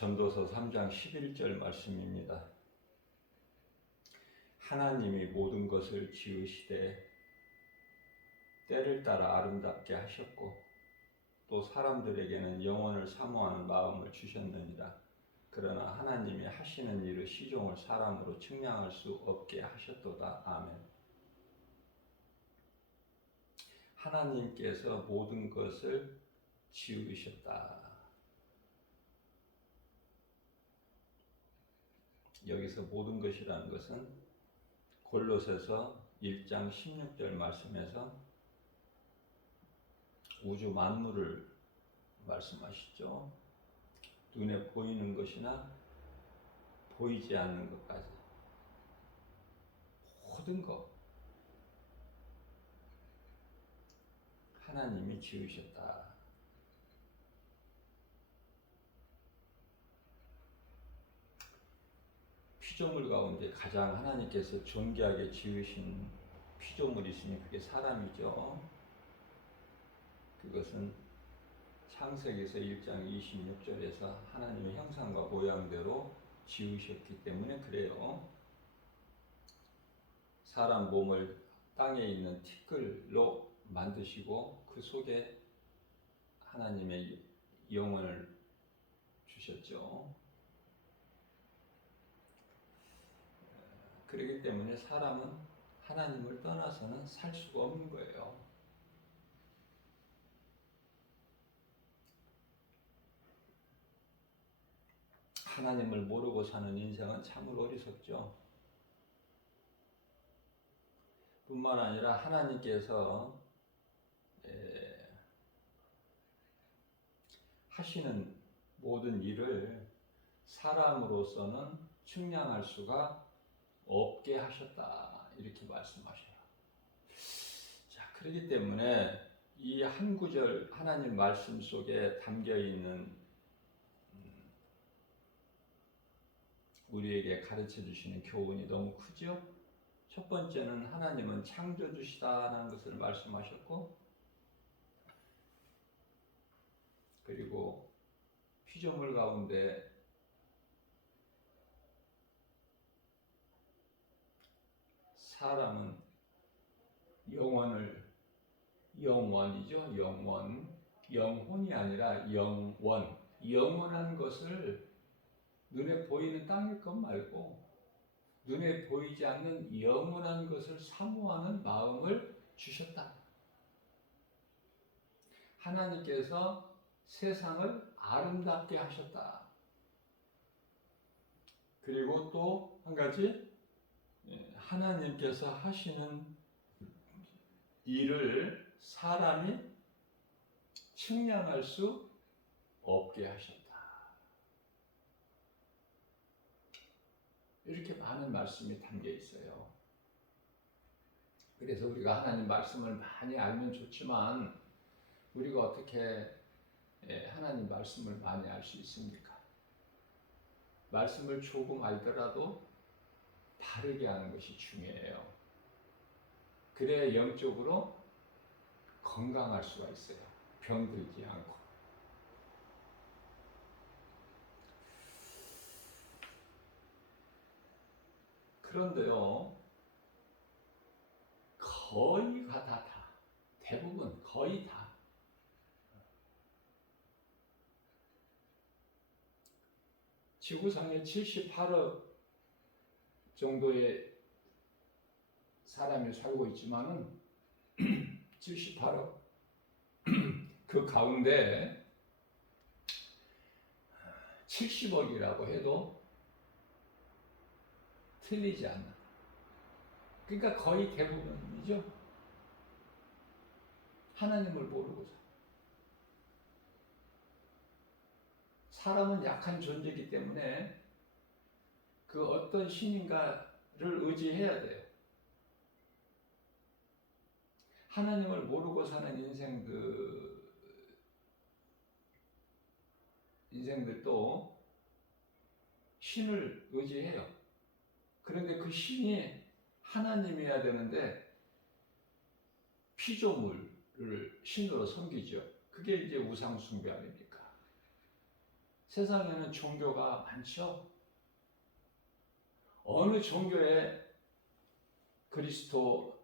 전도서 3장 11절 말씀입니다. 하나님이 모든 것을 지으시되 때를 따라 아름답게 하셨고 또 사람들에게는 영원을 사모하는 마음을 주셨느니라. 그러나 하나님이 하시는 일의 시종을 사람으로 측량할 수 없게 하셨도다. 아멘. 하나님께서 모든 것을 지으셨다. 여기서 모든 것이라는 것은 골로새서 1장 16절 말씀에서 우주 만물을 말씀하시죠. 눈에 보이는 것이나 보이지 않는 것까지 모든 것 하나님이 지으셨다. 피조물 가운데 가장 하나님께서 존귀하게 지으신 피조물이 있으니 그게 사람이죠. 그것은 창세기에서 1장 26절에서 하나님의 형상과 모양대로 지으셨기 때문에 그래요. 사람 몸을 땅에 있는 티끌로 만드시고 그 속에 하나님의 영혼을 주셨죠. 그렇기 때문에 사람은 하나님을 떠나서는 살 수가 없는 거예요. 하나님을 모르고 사는 인생은 참으로 어리석죠. 뿐만 아니라 하나님께서 하시는 모든 일을 사람으로서는 측량할 수가 없게 하셨다. 이렇게 말씀하셔요. 자, 그렇기 때문에 이 한 구절 하나님 말씀 속에 담겨 있는 우리에게 가르쳐 주시는 교훈이 너무 크죠? 첫 번째는 하나님은 창조주시다라는 것을 말씀하셨고, 그리고 피조물 가운데 사람은 영원이죠. 영혼이 아니라 영원한 것을 눈에 보이는 땅의 것 말고 눈에 보이지 않는 영원한 것을 사모하는 마음을 주셨다. 하나님께서 세상을 아름답게 하셨다. 그리고 또 한 가지, 하나님께서 하시는 일을 사람이 측량할 수 없게 하셨다. 이렇게 많은 말씀이 담겨 있어요. 그래서 우리가 하나님 말씀을 많이 알면 좋지만 우리가 어떻게 하나님 말씀을 많이 알 수 있습니까? 말씀을 조금 알더라도 바르게 하는 것이 중요해요. 그래야 영적으로 건강할 수가 있어요. 병들지 않고. 그런데요, 거의가 다, 대부분 거의 다 지구상에 78억 정도의 사람이 살고 있지만은 78억 그 가운데 70억이라고 해도 틀리지 않는, 그러니까 거의 대부분이죠. 하나님을 모르고 사람은 약한 존재이기 때문에 그 어떤 신인가를 의지해야 돼요. 하나님을 모르고 사는 인생들도 신을 의지해요. 그런데 그 신이 하나님이어야 되는데 피조물을 신으로 섬기죠. 그게 이제 우상 숭배 아닙니까? 세상에는 종교가 많죠. 어느 종교에 그리스도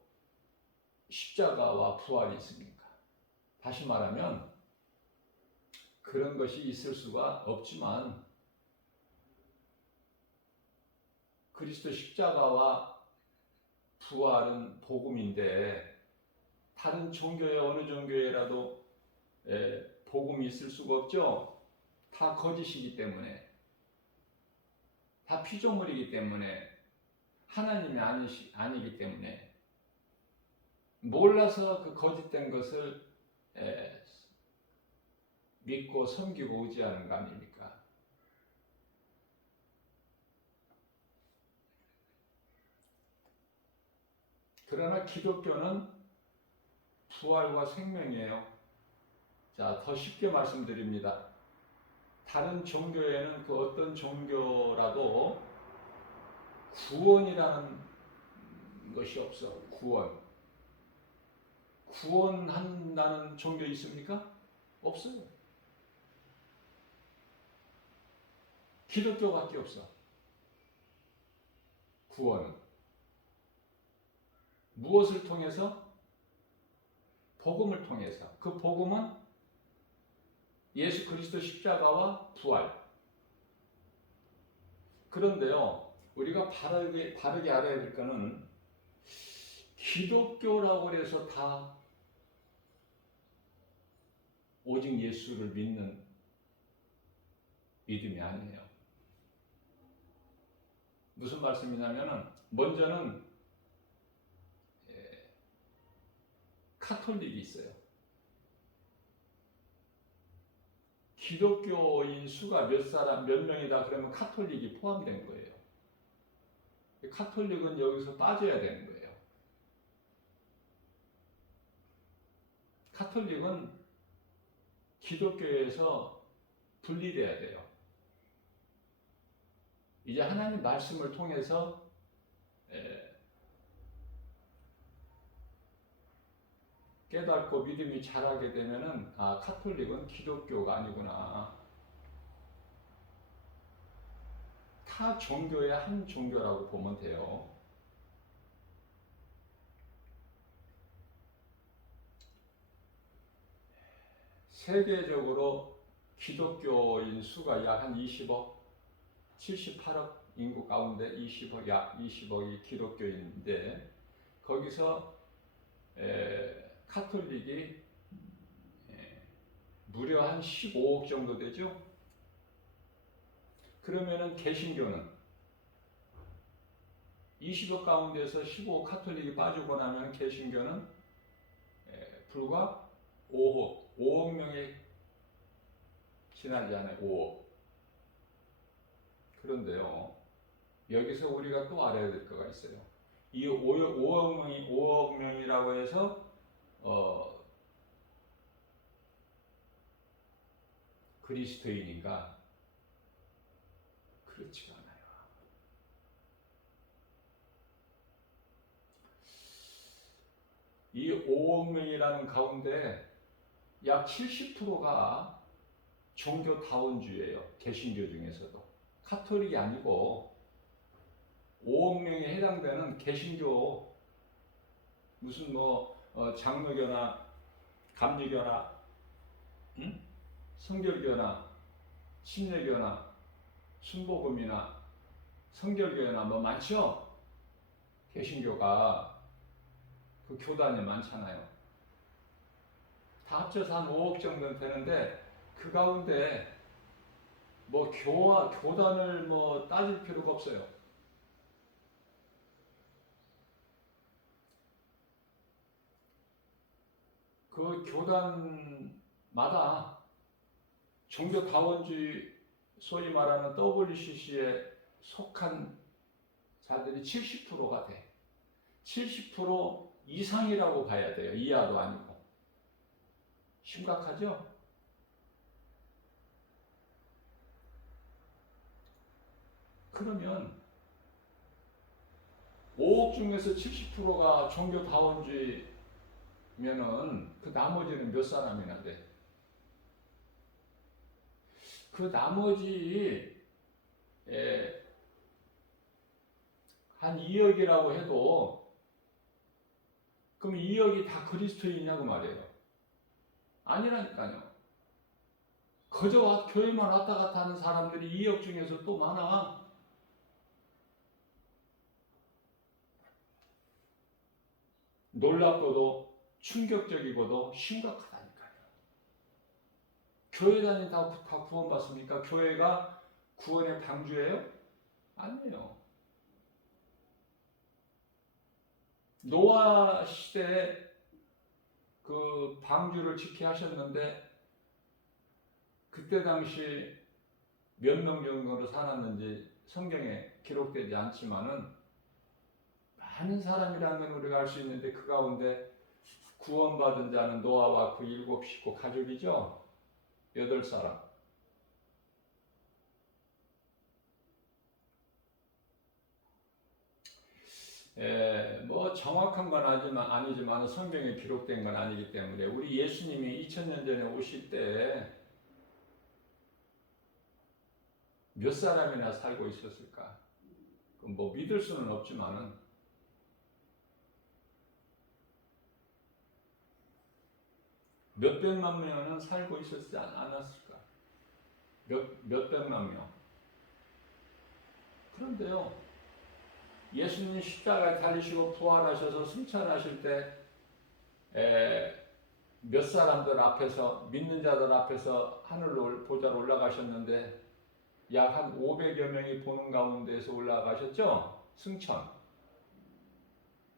십자가와 부활이 있습니까? 다시 말하면 그런 것이 있을 수가 없지만 그리스도 십자가와 부활은 복음인데 다른 종교에 어느 종교에라도 복음이 있을 수가 없죠. 다 거짓이기 때문에, 다 피조물이기 때문에, 하나님이 아니기 때문에 몰라서 그 거짓된 것을 믿고 섬기고 의지하는 거 아닙니까? 그러나 기독교는 부활과 생명이에요. 자, 더 쉽게 말씀드립니다. 다른 종교에는 그 어떤 종교라도 구원이라는 것이 없어. 구원한다는 종교 있습니까? 없어요. 기독교밖에 없어. 구원. 무엇을 통해서? 복음을 통해서. 그 복음은 예수 그리스도 십자가와 부활. 그런데요, 우리가 바르게 알아야 될 것은 기독교라고 해서 다 오직 예수를 믿는 믿음이 아니에요. 무슨 말씀이냐면은 먼저는 카톨릭이 있어요. 기독교인 수가 몇 명이다 그러면 카톨릭이 포함된 거예요. 카톨릭은 여기서 빠져야 되는 거예요. 카톨릭은 기독교에서 분리돼야 돼요. 이제 하나님 말씀을 통해서 깨닫고 믿음이 자라게 되면은 카톨릭은 기독교가 아니구나. 타 종교의 한 종교라고 보면 돼요. 세계적으로 기독교인 수가 약 한 20억, 78억 인구 가운데 약 20억이 기독교인인데 거기서 카톨릭이 무려 한 15억 정도 되죠. 그러면은 개신교는 20억 가운데서 15억 카톨릭이 빠지고 나면 개신교는 불과 5억 명이 지나지 않아요. 5억. 그런데요, 여기서 우리가 또 알아야 될 거가 있어요. 이 5억 명이라고 해서 그리스도인인가? 그렇지가 않아요. 이 5억 명이라는 가운데 약 70%가 종교다원주의예요. 개신교 중에서도. 카톨릭이 아니고 5억 명에 해당되는 개신교 무슨 장로교나 감리교나 성결교나 침례교나 순복음이나 성결교나 많죠? 개신교가 그 교단이 많잖아요. 다 합쳐서 한 5억 정도 되는데 그 가운데 교단을 따질 필요가 없어요. 그 교단마다 종교다원주의 소위 말하는 WCC에 속한 자들이 70%가 돼. 70% 이상이라고 봐야 돼요. 이하도 아니고. 심각하죠? 그러면 5억 중에서 70%가 종교다원주의면은 그 나머지는 몇 사람이나 돼? 그 나머지 한 2억이라고 해도 그럼 2억이 다 그리스도인이냐고 말이에요. 아니라니까요. 그저 교회만 왔다 갔다 하는 사람들이 2억 중에서 또 많아. 놀랍고도 충격적이고도 심각하다니까요. 교회 다닌다고 다 구원받습니까? 교회가 구원의 방주예요? 아니에요. 노아 시대에 그 방주를 지켜 하셨는데 그때 당시 몇 명 정도로 살았는지 성경에 기록되지 않지만은 많은 사람이라는 건 우리가 알 수 있는데 그 가운데 구원받은 자는 노아와 그 7 식구 가족이죠. 8사람. 뭐 정확한 건 아니지만 성경에 기록된 건 아니기 때문에 우리 예수님이 2000년 전에 오실 때 몇 사람이나 살고 있었을까? 뭐 믿을 수는 없지만은 몇백만 명은 살고 있었지 않았을까? 몇백만 명. 그런데요, 예수님 십자가에 달리시고 부활하셔서 승천하실 때 몇 사람들 앞에서 믿는 자들 앞에서 하늘로 보좌로 올라가셨는데 약 한 500여 명이 보는 가운데서 올라가셨죠? 승천.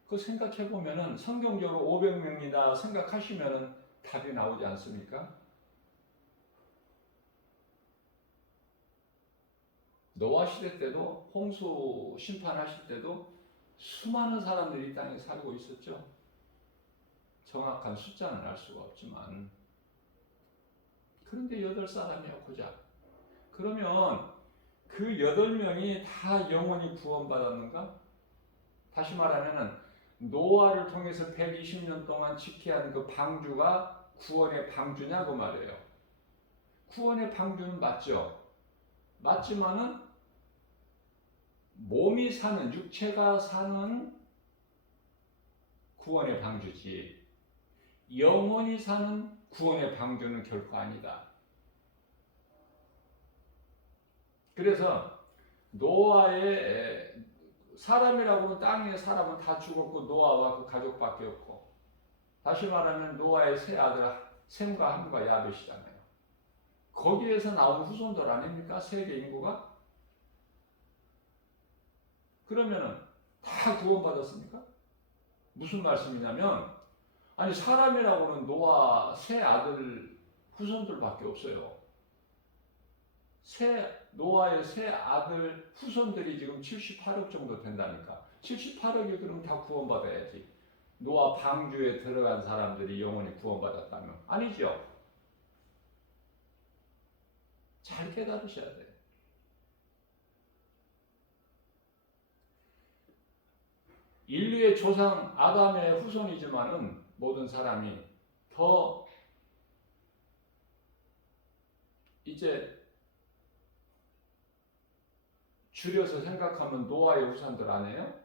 그 생각해 보면은 성경적으로 500명이다 생각하시면은 답이 나오지 않습니까? 노아 시대 때도 홍수 심판하실 때도 수많은 사람들이 이 땅에 살고 있었죠. 정확한 숫자는 알 수가 없지만 그런데 8사람이요 고작. 그러면 그 8명이 다 영원히 구원받았는가? 다시 말하면 노아를 통해서 120년 동안 지켜야 하는 그 방주가 구원의 방주냐고 말이에요. 구원의 방주는 맞죠. 맞지만은 몸이 사는 육체가 사는 구원의 방주지 영원히 사는 구원의 방주는 결코 아니다. 그래서 노아의 사람이라고는 땅의 사람은 다 죽었고 노아와 그 가족밖에 없고 다시 말하면 노아의 세 아들 셈과 함과 야벳이잖아요. 거기에서 나온 후손들 아닙니까? 세계 인구가? 그러면은 다 구원받았습니까? 무슨 말씀이냐면 아니 사람이라고는 노아 세 아들 후손들밖에 없어요. 노아의 세 아들 후손들이 지금 78억 정도 된다니까. 78억이 그럼 다 구원받아야지. 노아 방주에 들어간 사람들이 영원히 구원받았다면 아니죠. 잘 깨달으셔야 돼요. 인류의 조상 아담의 후손이지만은 모든 사람이 더 이제 줄여서 생각하면 노아의 후손들 아니에요?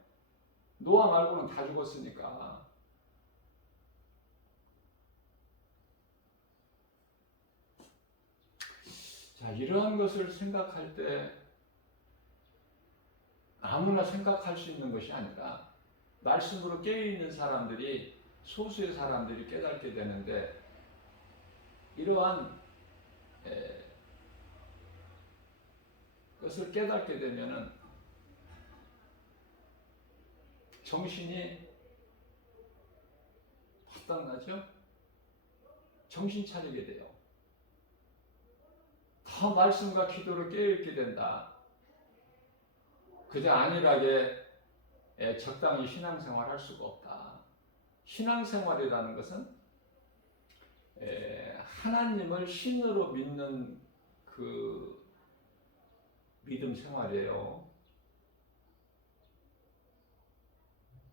노아 말고는 다 죽었으니까. 자, 이러한 것을 생각할 때 아무나 생각할 수 있는 것이 아니라 말씀으로 깨어있는 사람들이 소수의 사람들이 깨닫게 되는데 이러한 것을 깨닫게 되면은 정신이 바닥나죠? 정신 차리게 돼요. 더 말씀과 기도로 깨어있게 된다. 그저 안일하게 적당히 신앙생활 할 수가 없다. 신앙생활이라는 것은 하나님을 신으로 믿는 그 믿음 생활이에요.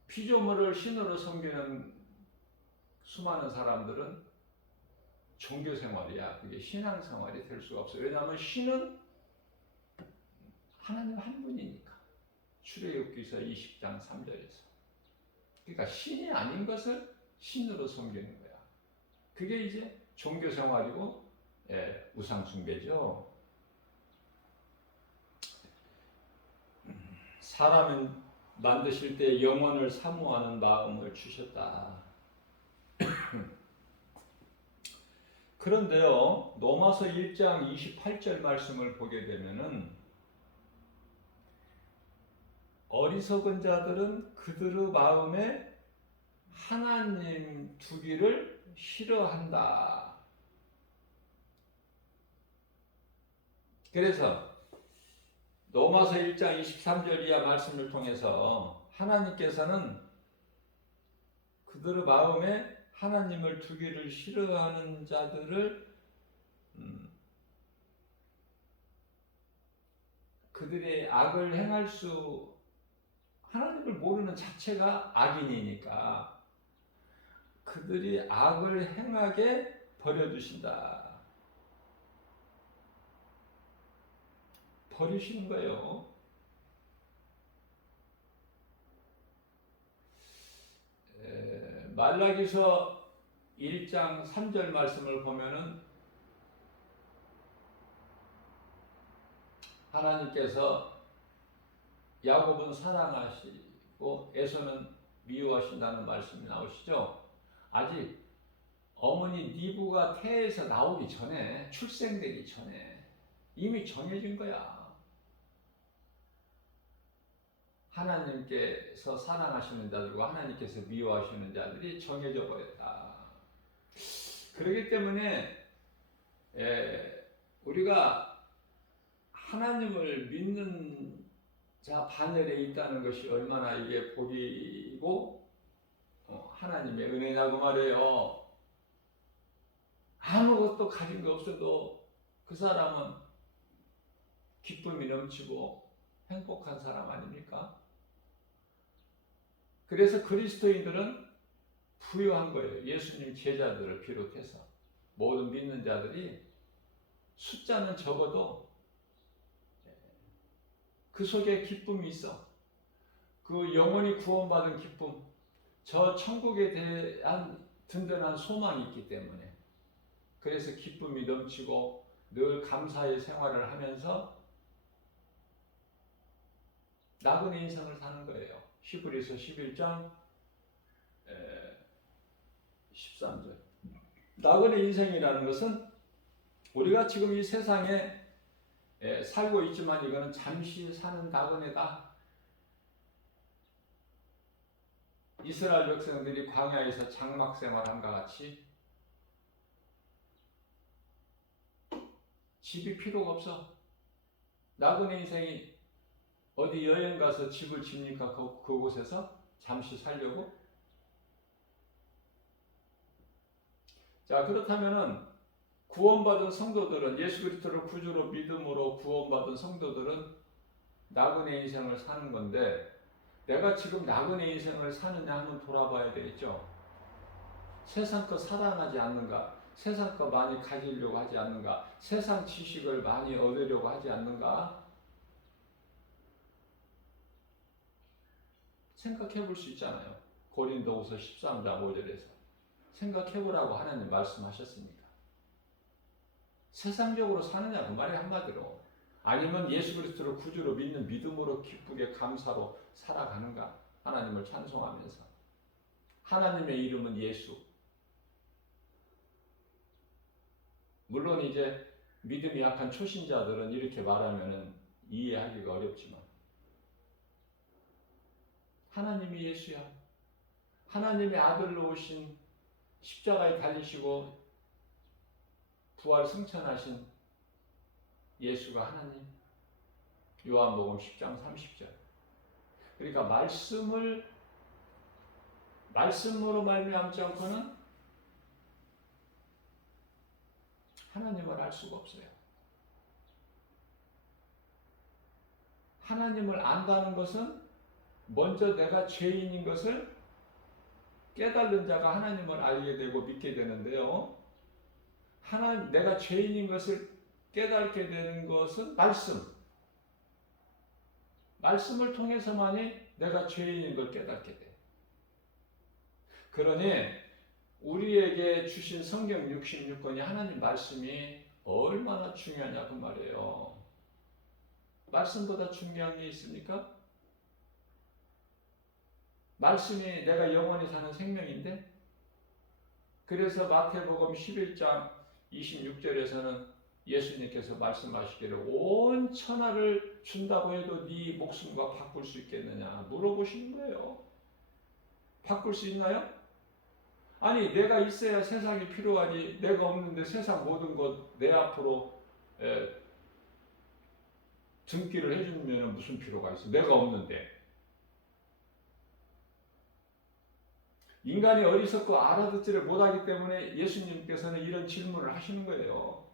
피조물을 신으로 섬기는 수많은 사람들은 종교 생활이야. 그게 신앙 생활이 될 수가 없어요. 왜냐하면 신은 하나님 한 분이니까. 출애굽기서 20장 3절에서. 그러니까 신이 아닌 것을 신으로 섬기는 거야. 그게 이제 종교 생활이고 우상 숭배죠. 사람은 만드실 때 영원을 사모하는 마음을 주셨다. 그런데요, 로마서 1장 28절 말씀을 보게 되면은 어리석은 자들은 그들의 마음에 하나님 두기를 싫어한다. 그래서 로마서 1장 23절 이하 말씀을 통해서 하나님께서는 그들의 마음에 하나님을 두기를 싫어하는 자들을 그들의 악을 행할 수 하나님을 모르는 자체가 악인이니까 그들이 악을 행하게 버려두신다. 버리시는 거예요. 말라기서 1장 3절 말씀을 보면은 하나님께서 야곱은 사랑하시고 에서는 미워하신다는 말씀이 나오시죠. 아직 어머니 니브가 태에서 나오기 전에, 출생되기 전에 이미 정해진 거야. 하나님께서 사랑하시는 자들과 하나님께서 미워하시는 자들이 정해져 버렸다. 그렇기 때문에 우리가 하나님을 믿는 자 반열에 있다는 것이 얼마나 이게 복이고 하나님의 은혜냐고 말해요. 아무것도 가진 거 없어도 그 사람은 기쁨이 넘치고 행복한 사람 아닙니까? 그래서 그리스도인들은 부유한 거예요. 예수님 제자들을 비롯해서 모든 믿는 자들이 숫자는 적어도 그 속에 기쁨이 있어. 그 영원히 구원받은 기쁨, 저 천국에 대한 든든한 소망이 있기 때문에 그래서 기쁨이 넘치고 늘 감사의 생활을 하면서 나그네 인생을 사는 거예요. 히브리서 11장 13절. 나그네 인생이라는 것은 우리가 지금 이 세상에 살고 있지만 이거는 잠시 사는 나그네다. 이스라엘 백성들이 광야에서 장막 생활함과 같이 집이 필요가 없어. 나그네 인생이 어디 여행 가서 집을 집니까? 그곳에서 잠시 살려고? 자, 그렇다면은 구원받은 성도들은 예수 그리스도를 구주로 믿음으로 구원받은 성도들은 나그네 인생을 사는 건데 내가 지금 나그네 인생을 사느냐 한번 돌아봐야 되겠죠. 세상 거 사랑하지 않는가? 세상 거 많이 가지려고 하지 않는가? 세상 지식을 많이 얻으려고 하지 않는가? 생각해 볼 수 있잖아요. 고린도후서 13장 5절에서 생각해 보라고 하나님 말씀하셨으니까. 세상적으로 사느냐 그 말이 한마디로. 아니면 예수 그리스도를 구주로 믿는 믿음으로 기쁘게 감사로 살아가는가? 하나님을 찬송하면서. 하나님의 이름은 예수. 물론 이제 믿음이 약한 초신자들은 이렇게 말하면은 이해하기가 어렵지만 하나님이 예수야. 하나님의 아들로 오신 십자가에 달리시고 부활 승천하신 예수가 하나님. 요한복음 10장 30절. 그러니까 말씀으로 말미암지 않고는 하나님을 알 수가 없어요. 하나님을 안다는 것은 먼저 내가 죄인인 것을 깨달은 자가 하나님을 알게 되고 믿게 되는데요. 하나님, 내가 죄인인 것을 깨닫게 되는 것은 말씀을 통해서만이 내가 죄인인 걸 깨닫게 돼. 그러니 우리에게 주신 성경 66권이 하나님 말씀이 얼마나 중요하냐 그 말이에요. 말씀보다 중요한 게 있습니까? 말씀이 내가 영원히 사는 생명인데, 그래서 마태복음 11장 26절에서는 예수님께서 말씀하시기를 온 천하를 준다고 해도 네 목숨과 바꿀 수 있겠느냐 물어보시는 거예요. 바꿀 수 있나요? 아니, 내가 있어야 세상이 필요하니 내가 없는데 세상 모든 것 내 앞으로 등기를 해주면 무슨 필요가 있어? 내가 없는데. 인간이 어리석고 알아듣지를 못하기 때문에 예수님께서는 이런 질문을 하시는 거예요.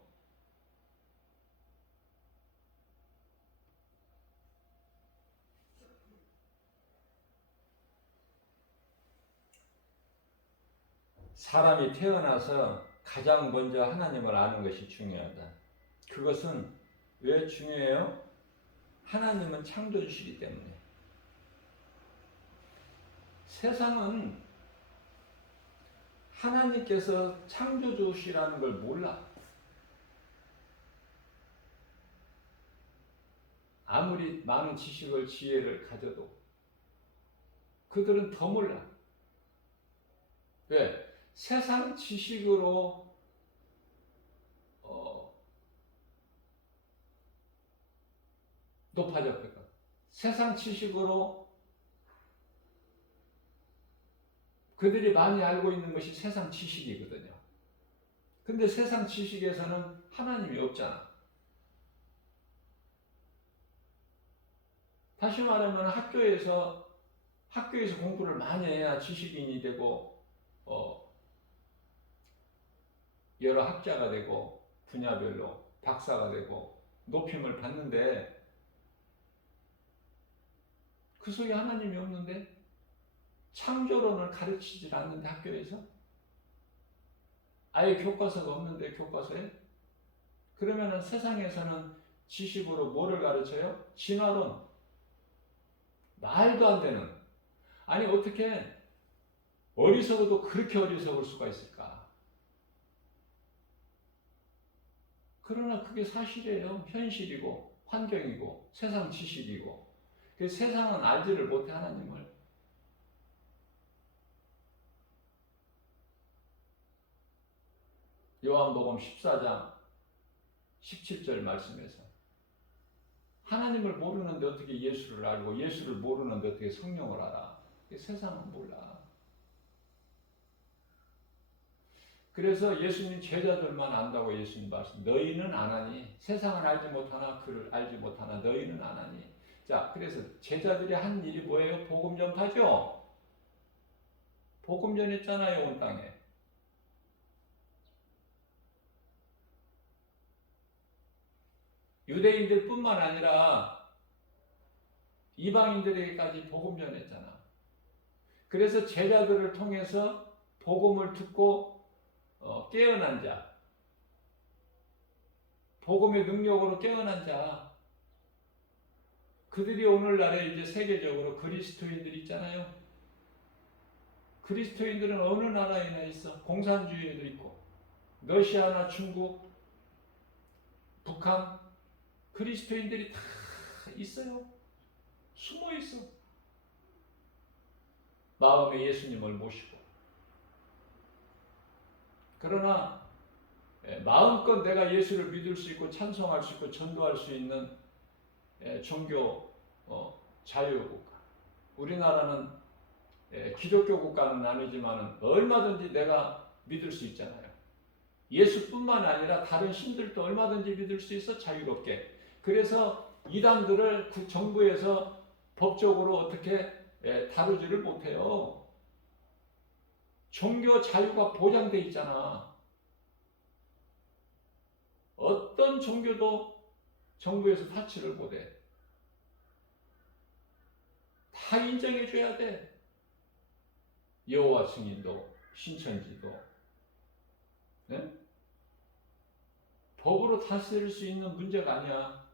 사람이 태어나서 가장 먼저 하나님을 아는 것이 중요하다. 그것은 왜 중요해요? 하나님은 창조주시기 때문에. 세상은 하나님께서 창조주시라는 걸 몰라. 아무리 많은 지식을, 지혜를 가져도 그들은 더 몰라. 왜? 세상 지식으로 높아졌거든. 세상 지식으로 그들이 많이 알고 있는 것이 세상 지식이거든요. 근데 세상 지식에서는 하나님이 없잖아. 다시 말하면 학교에서 공부를 많이 해야 지식인이 되고 여러 학자가 되고 분야별로 박사가 되고 높임을 받는데 그 속에 하나님이 없는데, 창조론을 가르치질 않는데 학교에서 아예 교과서가 없는데 교과서에, 그러면은 세상에서는 지식으로 뭐를 가르쳐요? 진화론. 말도 안 되는. 아니, 어떻게 어리석어도 그렇게 어리석을 수가 있을까? 그러나 그게 사실이에요. 현실이고 환경이고 세상 지식이고. 그 세상은 알지를 못해 하나님을. 요한복음 14장 17절 말씀에서 하나님을 모르는데 어떻게 예수를 알고, 예수를 모르는데 어떻게 성령을 알아? 세상은 몰라. 그래서 예수님 제자들만 안다고 예수님 말씀. 너희는 아나니 세상은 알지 못하나 그를 알지 못하나 너희는 아나니. 자, 그래서 제자들이 한 일이 뭐예요? 복음 전파죠. 복음 전했잖아요, 온 땅에. 유대인들뿐만 아니라 이방인들에게까지 복음 전했잖아. 그래서 제자들을 통해서 복음을 듣고 깨어난 자, 복음의 능력으로 깨어난 자, 그들이 오늘날에 이제 세계적으로 그리스도인들 있잖아요. 그리스도인들은 어느 나라에나 있어. 공산주의에도 있고, 러시아나 중국, 북한, 그리스도인들이 다 있어요. 숨어 있어. 마음에 예수님을 모시고. 그러나 마음껏 내가 예수를 믿을 수 있고 찬송할 수 있고 전도할 수 있는 종교 자유국가. 우리나라는 기독교 국가는 아니지만 얼마든지 내가 믿을 수 있잖아요. 예수뿐만 아니라 다른 신들도 얼마든지 믿을 수 있어, 자유롭게. 그래서 이단들을 정부에서 법적으로 어떻게 다루지를 못해요. 종교 자유가 보장돼 있잖아. 어떤 종교도 정부에서 타치를 못해. 다 인정해줘야 돼. 여호와 증인도 신천지도. 네? 법으로 다스릴 수 있는 문제가 아니야.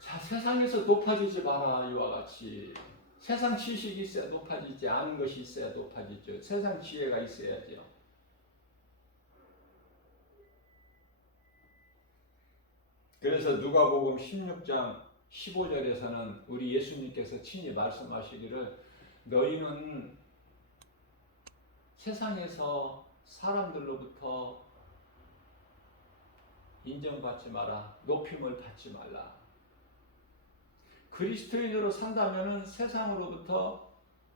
자, 세상에서 높아지지 마라. 이와 같이 세상 지식이 있어야 높아지지, 아는 것이 있어야 높아지죠. 세상 지혜가 있어야죠. 그래서 누가복음 16장 15절에서는 우리 예수님께서 친히 말씀하시기를, 너희는 세상에서 사람들로부터 인정받지 마라, 높임을 받지 말라. 그리스도인으로 산다면 세상으로부터,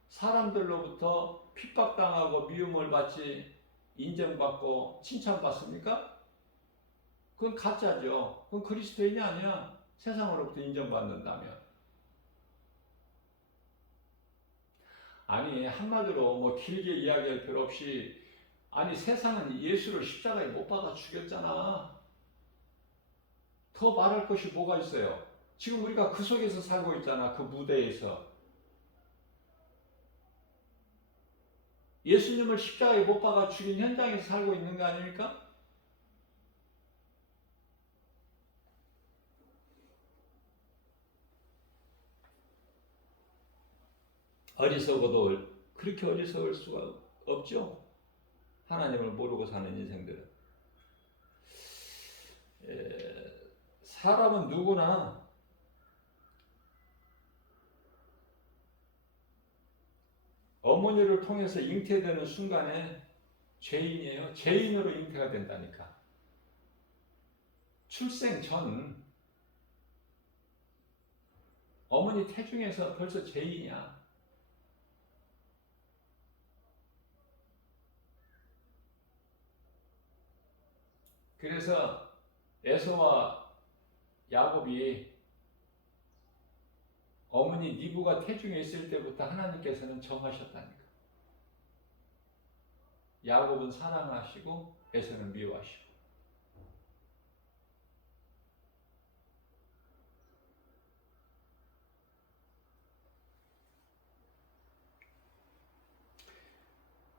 사람들로부터 핍박당하고 미움을 받지, 인정받고 칭찬받습니까? 그건 가짜죠. 그건 그리스도인이 아니야. 세상으로부터 인정받는다면. 아니, 한마디로 뭐 길게 이야기할 필요 없이, 아니, 세상은 예수를 십자가에 못 박아 죽였잖아. 더 말할 것이 뭐가 있어요? 지금 우리가 그 속에서 살고 있잖아. 그 무대에서. 예수님을 십자가에 못 박아 죽인 현장에서 살고 있는 거 아닙니까? 어리석어도 그렇게 어리석을 수가 없죠. 하나님을 모르고 사는 인생들은. 사람은 누구나 어머니를 통해서 잉태되는 순간에 죄인이에요. 죄인으로 잉태가 된다니까. 출생 전 어머니 태중에서 벌써 죄인이야. 그래서 에서와 야곱이 어머니 니브가 태중에 있을 때부터 하나님께서는 정하셨다니까. 야곱은 사랑하시고 에서는 미워하시고.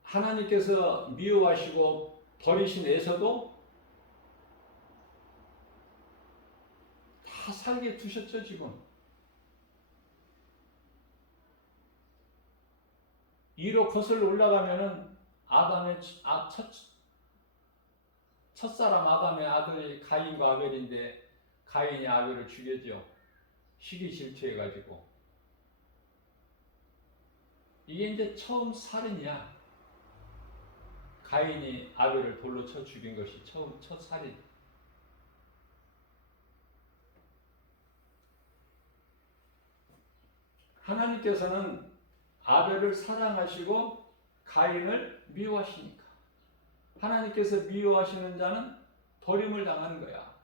하나님께서 미워하시고 버리신 에서도 다 살게 두셨죠. 지금 위로 거슬러 올라가면은 아담의 첫사람 아담의 아들이 가인과 아벨인데, 가인이 아벨을 죽였죠. 시기 질투해가지고. 이게 이제 처음 살인이야. 가인이 아벨을 돌로 쳐 죽인 것이 처음 첫 살인. 하나님께서는 아벨을 사랑하시고 가인을 미워하시니까. 하나님께서 미워하시는 자는 버림을 당하는 거야.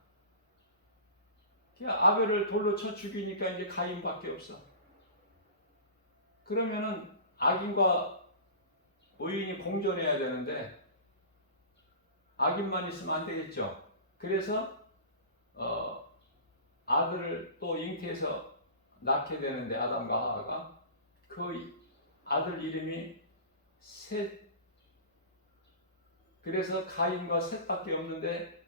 아벨을 돌로 쳐 죽이니까 이제 가인밖에 없어. 그러면은 악인과 의인이 공존해야 되는데 악인만 있으면 안 되겠죠. 그래서 아들을 또 잉태해서 낳게 되는데, 아담과 하와가 그 아들 이름이 셋. 그래서 가인과 셋밖에 없는데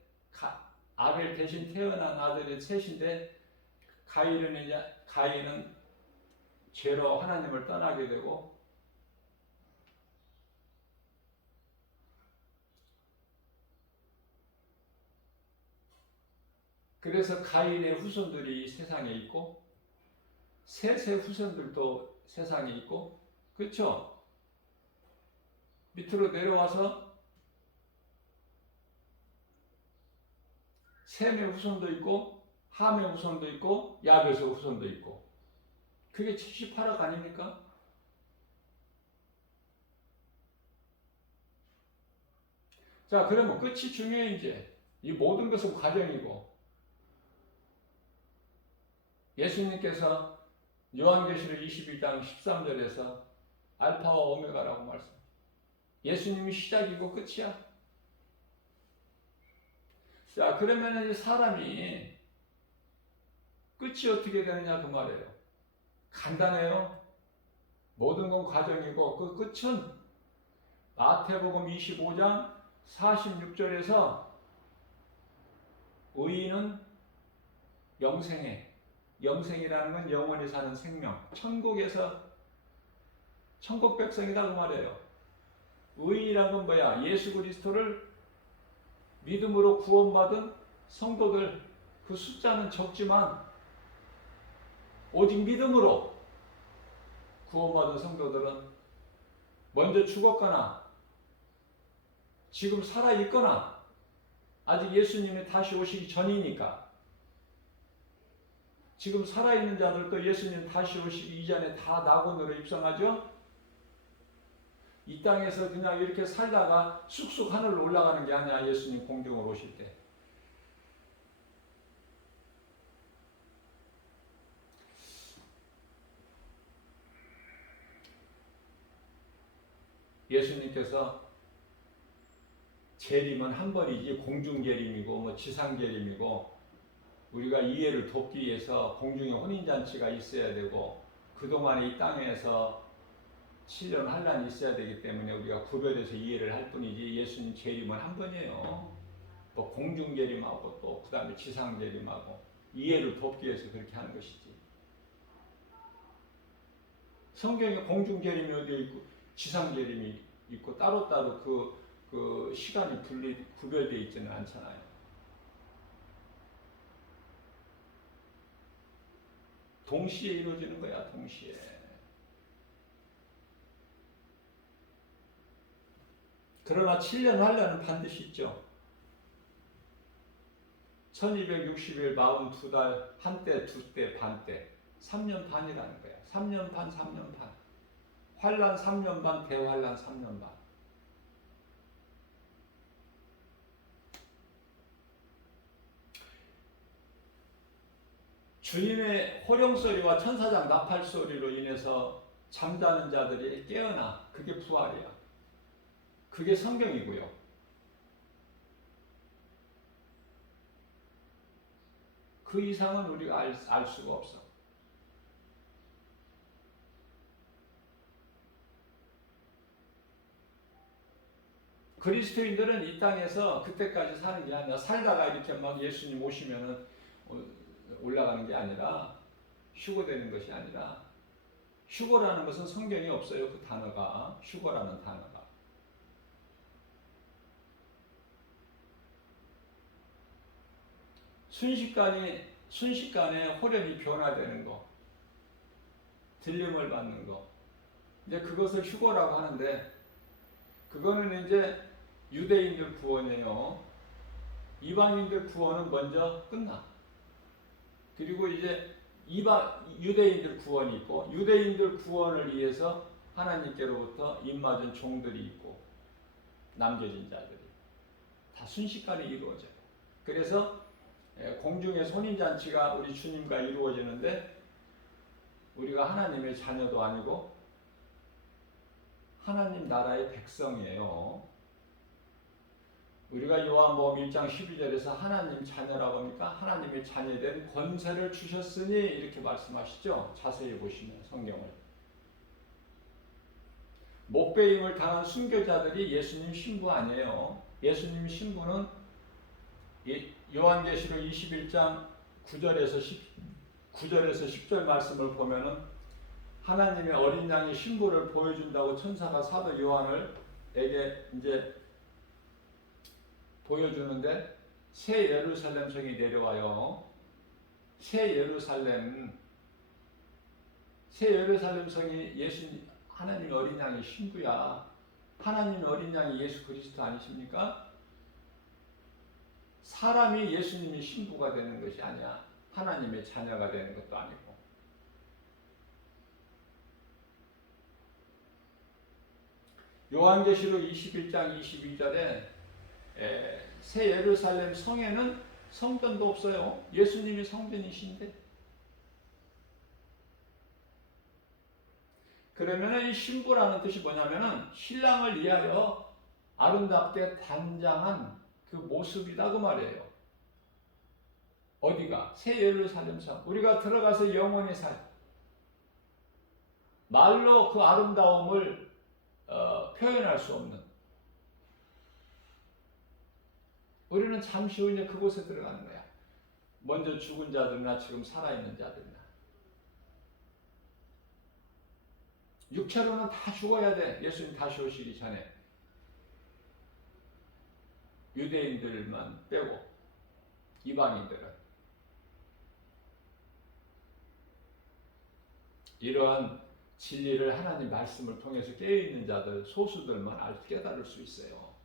아벨 대신 태어난 아들이 셋인데, 가인은 죄로 하나님을 떠나게 되고, 그래서 가인의 후손들이 세상에 있고 셋의 후손들도 세상에 있고, 그렇죠? 밑으로 내려와서 셈의 후손도 있고 함의 후손도 있고 야벳의 후손도 있고. 그게 78억 아닙니까? 자, 그러면 끝이 중요해. 이제 이 모든 것은 과정이고, 예수님께서 요한계시록 22장 13절에서 알파와 오메가라고 말씀. 예수님이 시작이고 끝이야. 자, 그러면 사람이 끝이 어떻게 되느냐 그 말이에요. 간단해요. 모든 건 과정이고 그 끝은 마태복음 25장 46절에서 의인은 영생에, 영생이라는 건 영원히 사는 생명, 천국에서 천국 백성이라고 말해요. 의인이라는 건 뭐야? 예수 그리스도를 믿음으로 구원받은 성도들, 그 숫자는 적지만 오직 믿음으로 구원받은 성도들은 먼저 죽었거나 지금 살아있거나 아직 예수님이 다시 오시기 전이니까, 지금 살아있는 자들도 예수님 다시 오시기 이전에 다 낙원으로 입성하죠. 이 땅에서 그냥 이렇게 살다가 쑥쑥 하늘로 올라가는 게 아니야. 예수님 공중으로 오실 때. 예수님께서 재림은 한 번이지, 공중 재림이고 뭐 지상 재림이고, 우리가 이해를 돕기 위해서 공중에 혼인잔치가 있어야 되고 그동안에 이 땅에서 7년 환란이 있어야 되기 때문에 우리가 구별해서 이해를 할 뿐이지, 예수님 재림은 한 번이에요. 또 공중 재림하고 또 그 다음에 지상 재림하고 이해를 돕기 위해서 그렇게 하는 것이지. 성경에 공중 재림이 어디 있고 지상 재림이 있고 따로따로 그 시간이 구별되어 있지는 않잖아요. 동시에 이루어지는 거야, 동시에. 그러나 7년 환란은 반드시 있죠. 1260일 42달, 한때, 두때, 반때, 3년 반이라는 거야. 3년 반, 3년 반. 환란 3년 반, 대환란 3년 반. 주님의 호령소리와 천사장 나팔소리로 인해서 잠자는 자들이 깨어나, 그게 부활이야. 그게 성경이고요. 그 이상은 우리가 알 수가 없어. 그리스도인들은 이 땅에서 그때까지 사는 게 아니라, 살다가 이렇게 막 예수님 오시면은 올라가는 게 아니라, 휴거되는 것이 아니라, 휴거라는 것은 성경에 없어요. 그 단어가, 휴거라는 단어가. 순식간에 호련이 변화되는 거, 들림을 받는 거, 이제 그것을 휴거라고 하는데, 그거는 이제 유대인들 구원이에요. 이방인들 구원은 먼저 끝나. 그리고 이제 유대인들 구원이 있고, 유대인들 구원을 위해서 하나님께로부터 입맞은 종들이 있고, 남겨진 자들이 다 순식간에 이루어져요. 그래서 공중의 혼인잔치가 우리 주님과 이루어지는데, 우리가 하나님의 자녀도 아니고 하나님 나라의 백성이에요. 우리가 요한복음 1장 12절에서 하나님 자녀라고 합니까? 하나님의 자녀된 권세를 주셨으니 이렇게 말씀하시죠. 자세히 보시면 성경을. 목배임을 당한 순교자들이 예수님 신부 아니에요. 예수님 신부는 요한계시록 21장 9절에서 10절 말씀을 보면은 하나님의 어린 양의 신부를 보여준다고 천사가 사도 요한에게 이제 보여주는데, 새 예루살렘 성이 내려와요. 새 예루살렘 성이 하나님의 어린 양의 신부야. 하나님의 어린 양이 예수 그리스도 아니십니까? 사람이 예수님의 신부가 되는 것이 아니야. 하나님의 자녀가 되는 것도 아니고. 요한계시록 21장 22절에 새 예루살렘 성에는 성전도 없어요. 예수님이 성전이신데. 그러면 이 신부라는 뜻이 뭐냐면은 신랑을 위하여 아름답게 단장한 그 모습이다 그 말이에요. 어디가? 새 예루살렘 성. 우리가 들어가서 영원히 살. 말로 그 아름다움을 표현할 수 없는, 우리는 잠시 후 이제 그곳에 들어가는 거야. 먼저 죽은 자들이나 지금 살아있는 자들이나. 육체로는 다 죽어야 돼. 예수님 다시 오시기 전에. 유대인들만 빼고 이방인들은. 이러한 진리를 하나님 말씀을 통해서 깨어있는 자들, 소수들만 깨달을 수 있어요.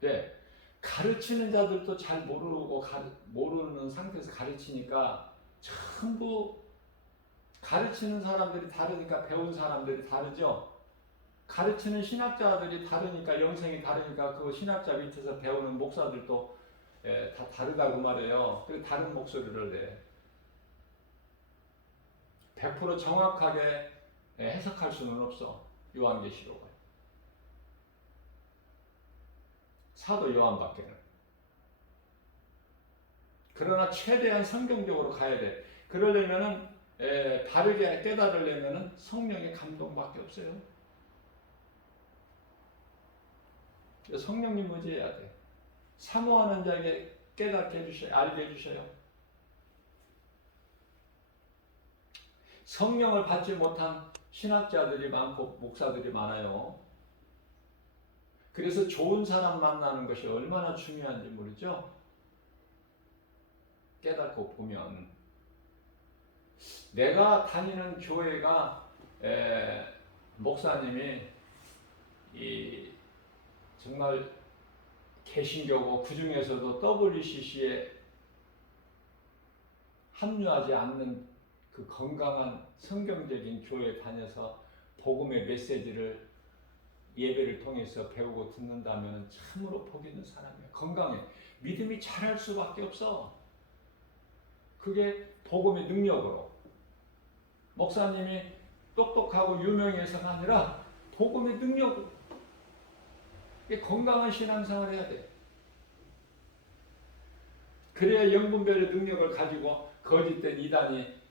네, 가르치는 자들도 잘 모르고 모르는 상태에서 가르치니까 전부 가르치는 사람들이 다르니까 배운 사람들이 다르죠. 가르치는 신학자들이 다르니까 영성이 다르니까 그 신학자 밑에서 배우는 목사들도 다 다르다고 말해요. 그래서 다른 목소리를 내. 100% 정확하게 해석할 수는 없어. 요한계시록을. 사도 요한밖에는. 그러나 최대한 성경적으로 가야 돼. 그러려면은 바르게 깨달으려면은 성령의 감동밖에 없어요. 성령님 의지해야 돼. 사모하는 자에게 깨닫게 해주셔요. 알게 해주셔요. 성령을 받지 못한 신학자들이 많고 목사들이 많아요. 그래서 좋은 사람 만나는 것이 얼마나 중요한지 모르죠? 깨닫고 보면. 내가 다니는 교회가 목사님이 정말 개신교고 그 중에서도 WCC에 합류하지 않는 그 건강한 성경적인 교회에 다녀서 복음의 메시지를 예배를 통해서 배우고 듣는다면 참으로 복 있는 사람이에요. 건강해. 믿음이 자랄 수밖에 없어. 그게 복음의 능력으로. 목사님이 똑똑하고 유명해서가 아니라 복음의 능력으로. 건강한 신앙생활을 해야 돼. 그래야 영분별의 능력을 가지고 거짓된 이단이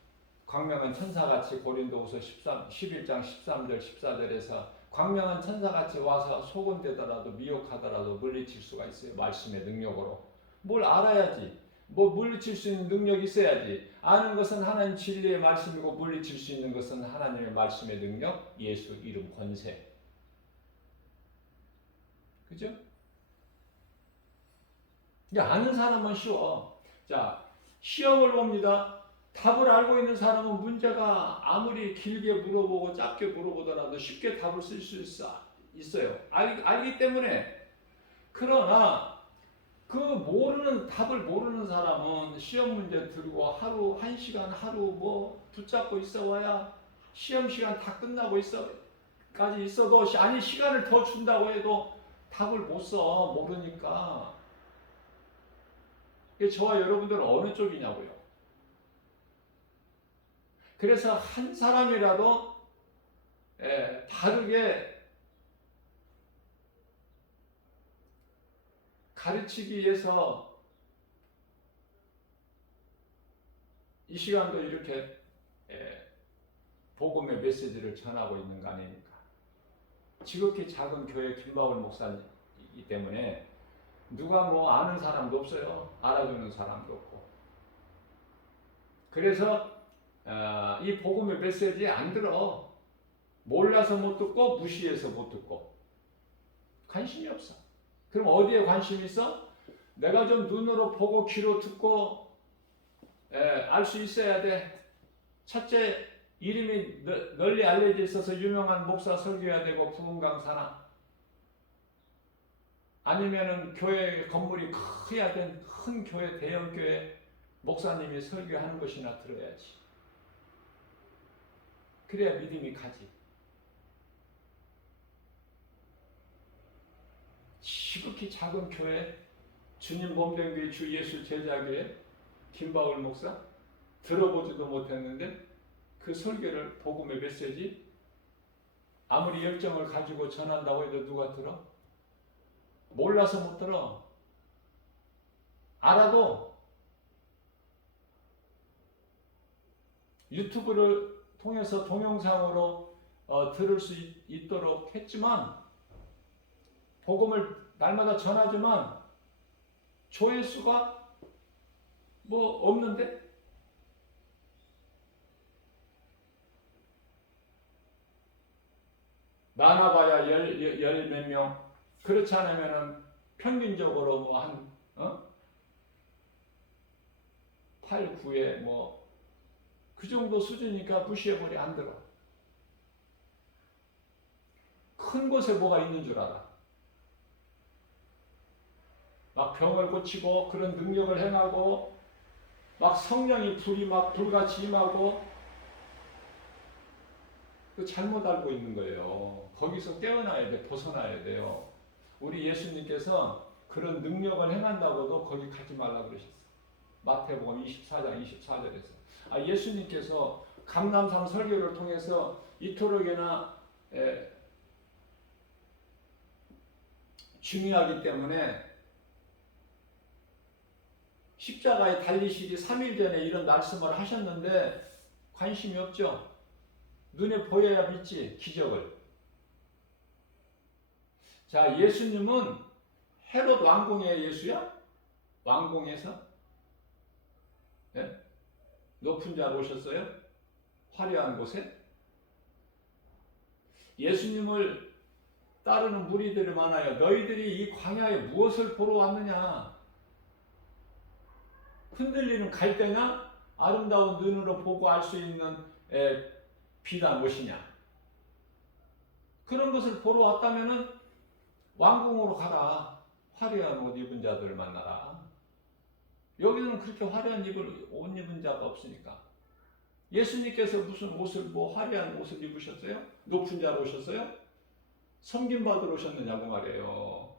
광명한 천사같이 고린도후서 11장 13절 14절에서 광명한 천사같이 와서 소곤되더라도 미혹하더라도 물리칠 수가 있어요. 말씀의 능력으로. 뭘 알아야지. 뭐 물리칠 수 있는 능력이 있어야지. 아는 것은 하나님 진리의 말씀이고 물리칠 수 있는 것은 하나님의 말씀의 능력, 예수 이름 권세. 그죠? 아는 사람은 쉬워. 자, 시험을 봅니다. 답을 알고 있는 사람은 문제가 아무리 길게 물어보고 짧게 물어보더라도 쉽게 답을 쓸 수 있어요. 알기 때문에. 그러나 그 답을 모르는 사람은 시험 문제 들고 하루 1시간 하루 붙잡고 있어봐야 시험 시간 다 끝나고 까지 있어도 아니 시간을 더 준다고 해도 답을 못 써. 모르니까. 저와 여러분들은 어느 쪽이냐고요. 그래서 한 사람이라도 바르게 가르치기 위해서 이 시간도 이렇게 복음의 메시지를 전하고 있는 거 아닙니까? 지극히 작은 교회 김바울 목사이기 때문에 누가 아는 사람도 없어요. 알아주는 사람도 없고. 그래서 이 복음의 메시지에 안 들어. 몰라서 못 듣고 무시해서 못 듣고 관심이 없어. 그럼 어디에 관심이 있어? 내가 좀 눈으로 보고 귀로 듣고 알 수 있어야 돼. 첫째, 이름이 널리 알려져 있어서 유명한 목사 설교해야 되고 부흥 강사나 아니면은 교회 건물이 커야 된 큰 교회, 대형 교회 목사님이 설교하는 것이나 들어야지. 그래야 믿음이 가지. 지극히 작은 교회, 주님 몸된 교회 주 예수 제자교회 김바울 목사 들어보지도 못했는데 그 설교를 복음의 메시지 아무리 열정을 가지고 전한다고 해도 누가 들어? 몰라서 못 들어. 알아도 유튜브를 통해서 동영상으로 들을 수 있도록 했지만, 복음을 날마다 전하지만 조회수가 뭐 없는데? 많아봐야 열 몇 명. 그렇지 않으면은 평균적으로 뭐 한 8, 9에 뭐 그 정도 수준이니까 무시해버려. 안 들어. 큰 곳에 뭐가 있는 줄 알아. 막 병을 고치고 그런 능력을 행하고 막 성령이 불이 막 불같이 임하고, 그 잘못 알고 있는 거예요. 거기서 깨어나야 돼. 벗어나야 돼요. 우리 예수님께서 그런 능력을 행한다고도 거기 가지 말라 그러셨어요. 마태복음 24장 24절에서. 예수님께서 감람산 설교를 통해서 이토록이나 중요하기 때문에 십자가에 달리시기 3일 전에 이런 말씀을 하셨는데 관심이 없죠. 눈에 보여야 믿지, 기적을. 자, 예수님은 헤롯 왕궁의 예수야? 왕궁에서? 네? 높은 자로 오셨어요? 화려한 곳에? 예수님을 따르는 무리들이 많아요. 너희들이 이 광야에 무엇을 보러 왔느냐? 흔들리는 갈대냐? 아름다운 눈으로 보고 알 수 있는 비다 무엇이냐? 그런 것을 보러 왔다면은 왕궁으로 가라. 화려한 옷 입은 자들을 만나라. 여기는 그렇게 화려한 옷 입은 자가 없으니까. 예수님께서 무슨 옷을 화려한 옷을 입으셨어요? 높은 자로 오셨어요? 섬김받으러 오셨느냐고 말이에요.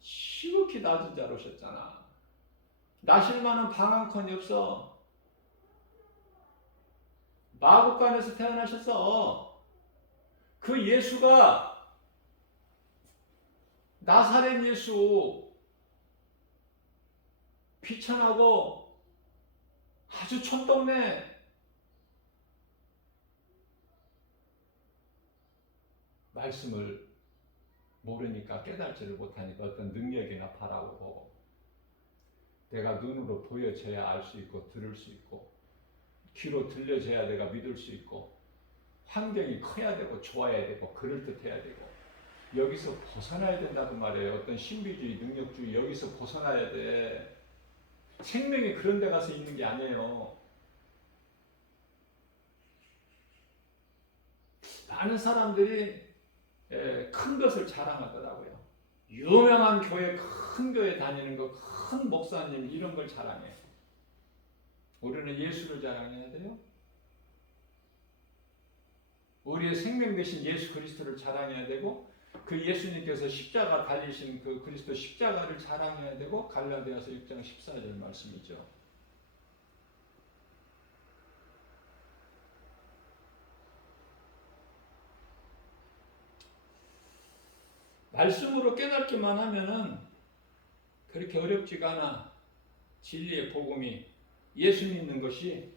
시극히 낮은 자로 오셨잖아. 나실 만한 방 한 칸이 없어. 마구간에서 태어나셨어. 그 예수가 나사렛 예수, 비천하고 아주 촌동네, 말씀을 모르니까 깨달지를 못하니까 어떤 능력이나 바라고 보고, 내가 눈으로 보여져야 알 수 있고 들을 수 있고, 귀로 들려져야 내가 믿을 수 있고, 환경이 커야 되고 좋아야 되고 그럴듯해야 되고, 여기서 벗어나야 된다고 말이에요. 어떤 신비주의, 능력주의, 여기서 벗어나야 돼. 생명이 그런 데 가서 있는 게 아니에요. 많은 사람들이 큰 것을 자랑하더라고요. 유명한 교회, 큰 교회 다니는 거, 큰 목사님 이런 걸 자랑해요. 우리는 예수를 자랑해야 돼요. 우리의 생명 되신 예수 그리스도를 자랑해야 되고, 그 예수님께서 십자가 달리신 그 그리스도 십자가를 자랑해야 되고, 갈라디아서 6장 14절 말씀이죠. 말씀으로 깨닫기만 하면은 그렇게 어렵지가 않아. 진리의 복음이, 예수 믿는 것이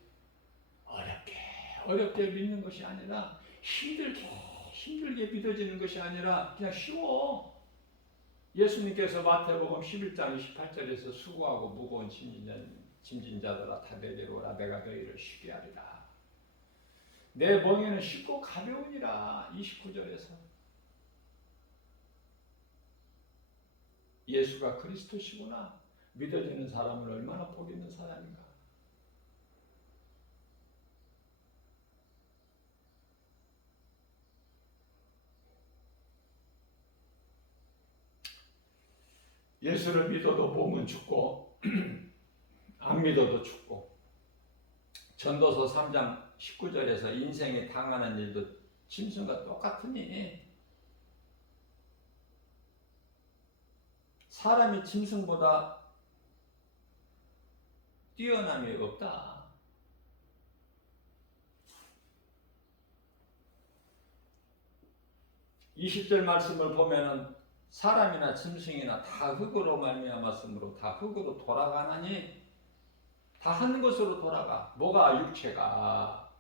어렵게 믿는 것이 아니라, 힘들게 믿어지는 것이 아니라 그냥 쉬워. 예수님께서 마태복음 11장 28절에서 수고하고 무거운 짐진 자들아 다 내게로 오라, 내가 너희를 쉬게 하리라. 내 멍에는 쉽고 가벼우니라. 29절에서 예수가 그리스도시구나 믿어지는 사람은 얼마나 복 있는 사람인가. 예수를 믿어도 몸은 죽고 안 믿어도 죽고, 전도서 3장 19절에서 인생에 당하는 일도 짐승과 똑같으니, 사람이 짐승보다 뛰어남이 없다. (20절) 말씀을 보면은 사람이나 짐승이나 다 흙으로 말미암았으므로 다 흙으로 돌아가나니, 다 한 것으로 돌아가. 뭐가? 육체가.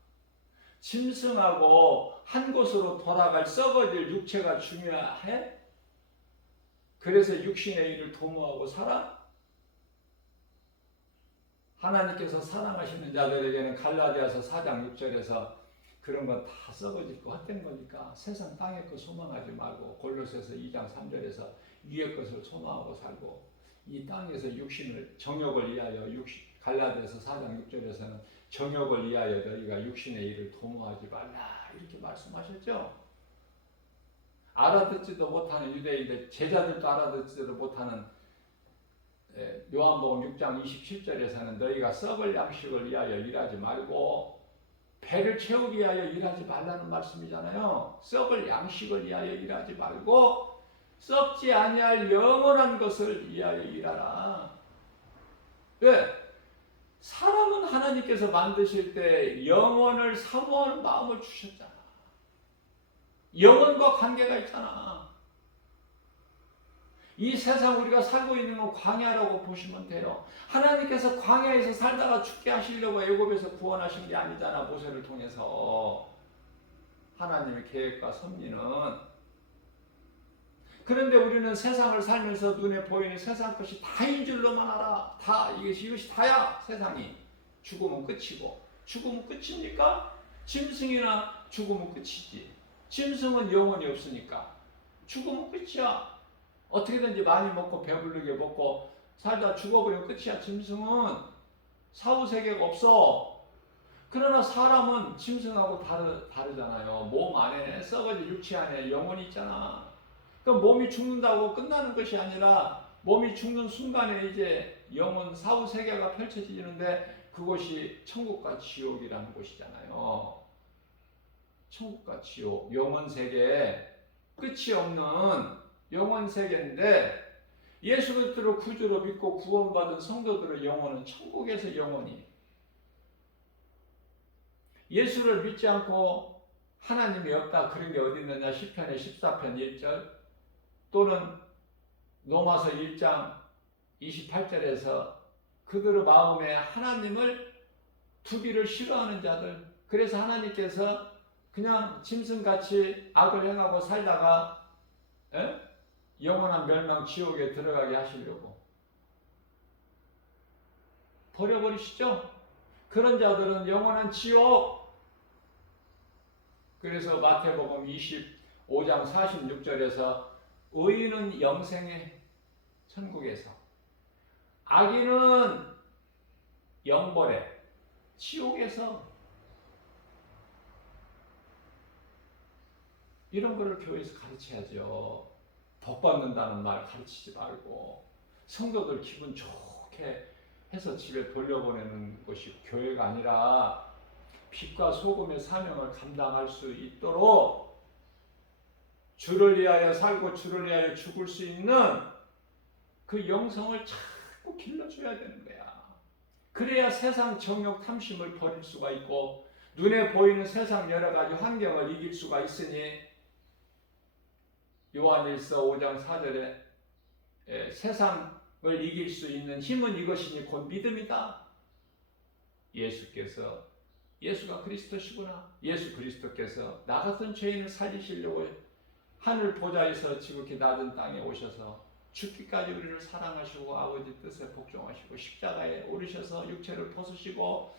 짐승하고 한 곳으로 돌아갈 썩어질 육체가 중요해? 그래서 육신의 일을 도모하고 살아? 하나님께서 사랑하시는 자들에게는 갈라디아서 4장 6절에서 그런 건 다 썩어질 것 같은 거니까 세상 땅의 것 소망하지 말고, 골로새서 2장 3절에서 위의 것을 소망하고 살고, 이 땅에서 육신을 정욕을 위하여 갈라디아서 4장 6절에서는 정욕을 위하여 너희가 육신의 일을 도모하지 말라 이렇게 말씀하셨죠. 알아듣지도 못하는 유대인들, 제자들도 알아듣지도 못하는 요한복음 6장 27절에서는 너희가 썩을 양식을 위하여 일하지 말고 배를 채우기 위하여 일하지 말라는 말씀이잖아요. 썩을 양식을 위하여 일하지 말고 썩지 아니할 영원한 것을 위하여 일하라. 왜? 사람은 하나님께서 만드실 때 영원을 사모하는 마음을 주셨잖아. 영원과 관계가 있잖아. 이 세상 우리가 살고 있는 건 광야라고 보시면 돼요. 하나님께서 광야에서 살다가 죽게 하시려고 애굽에서 구원하신 게 아니잖아. 모세를 통해서. 하나님의 계획과 섭리는. 그런데 우리는 세상을 살면서 눈에 보이는 세상 것이 다인 줄로만 알아. 다 이것이 다야. 세상이. 죽으면 끝이고. 죽으면 끝입니까? 짐승이나 죽으면 끝이지. 짐승은 영혼이 없으니까 죽으면 끝이야. 어떻게든지 많이 먹고 배부르게 먹고 살다 죽어버리면 끝이야. 짐승은 사후세계가 없어. 그러나 사람은 짐승하고 다르잖아요. 몸 안에 썩어질 육체 안에 영혼이 있잖아. 그럼 몸이 죽는다고 끝나는 것이 아니라 몸이 죽는 순간에 이제 영혼 사후세계가 펼쳐지는데 그곳이 천국과 지옥이라는 곳이잖아요. 천국과 지옥, 영혼세계, 끝이 없는 영혼세계인데 예수 그리스도를 구주로 믿고 구원받은 성도들의 영혼은 천국에서 영원히, 예수를 믿지 않고 하나님이 없다 그런 게 어디 있느냐. 시편의 14편 1절 또는 로마서 1장 28절에서 그들의 마음에 하나님을 두기를 싫어하는 자들, 그래서 하나님께서 그냥 짐승같이 악을 행하고 살다가 영원한 멸망 지옥에 들어가게 하시려고 버려버리시죠. 그런 자들은 영원한 지옥. 그래서 마태복음 25장 46절에서 의인은 영생의 천국에서, 악인은 영벌의 지옥에서, 이런 거를 교회에서 가르쳐야죠. 복 받는다는 말 가르치지 말고 성도들 기분 좋게 해서 집에 돌려보내는 것이 교회가 아니라 빛과 소금의 사명을 감당할 수 있도록 주를 위하여 살고 주를 위하여 죽을 수 있는 그 영성을 자꾸 길러줘야 되는 거야. 그래야 세상 정욕 탐심을 버릴 수가 있고 눈에 보이는 세상 여러 가지 환경을 이길 수가 있으니 요한일서 5장 4절에 세상을 이길 수 있는 힘은 이것이니 곧 믿음이다. 예수가 그리스도시구나. 예수 그리스도께서 나 같은 죄인을 살리시려고 하늘 보좌에서 지극히 낮은 땅에 오셔서 죽기까지 우리를 사랑하시고 아버지 뜻에 복종하시고 십자가에 오르셔서 육체를 벗으시고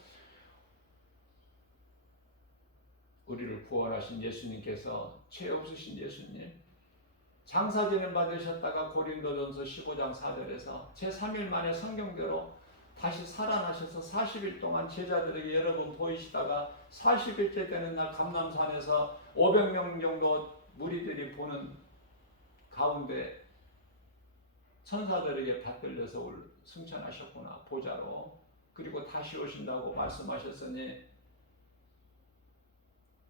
우리를 구원하신 예수님께서 죄 없으신 예수님, 장사지는 받으셨다가 고린도전서 15장 4절에서 제3일 만에 성경대로 다시 살아나셔서 40일 동안 제자들에게 여러 번 보이시다가 40일째 되는 날 감람산에서 500명 정도 무리들이 보는 가운데 천사들에게 받들려서 승천하셨구나 보좌로. 그리고 다시 오신다고 말씀하셨으니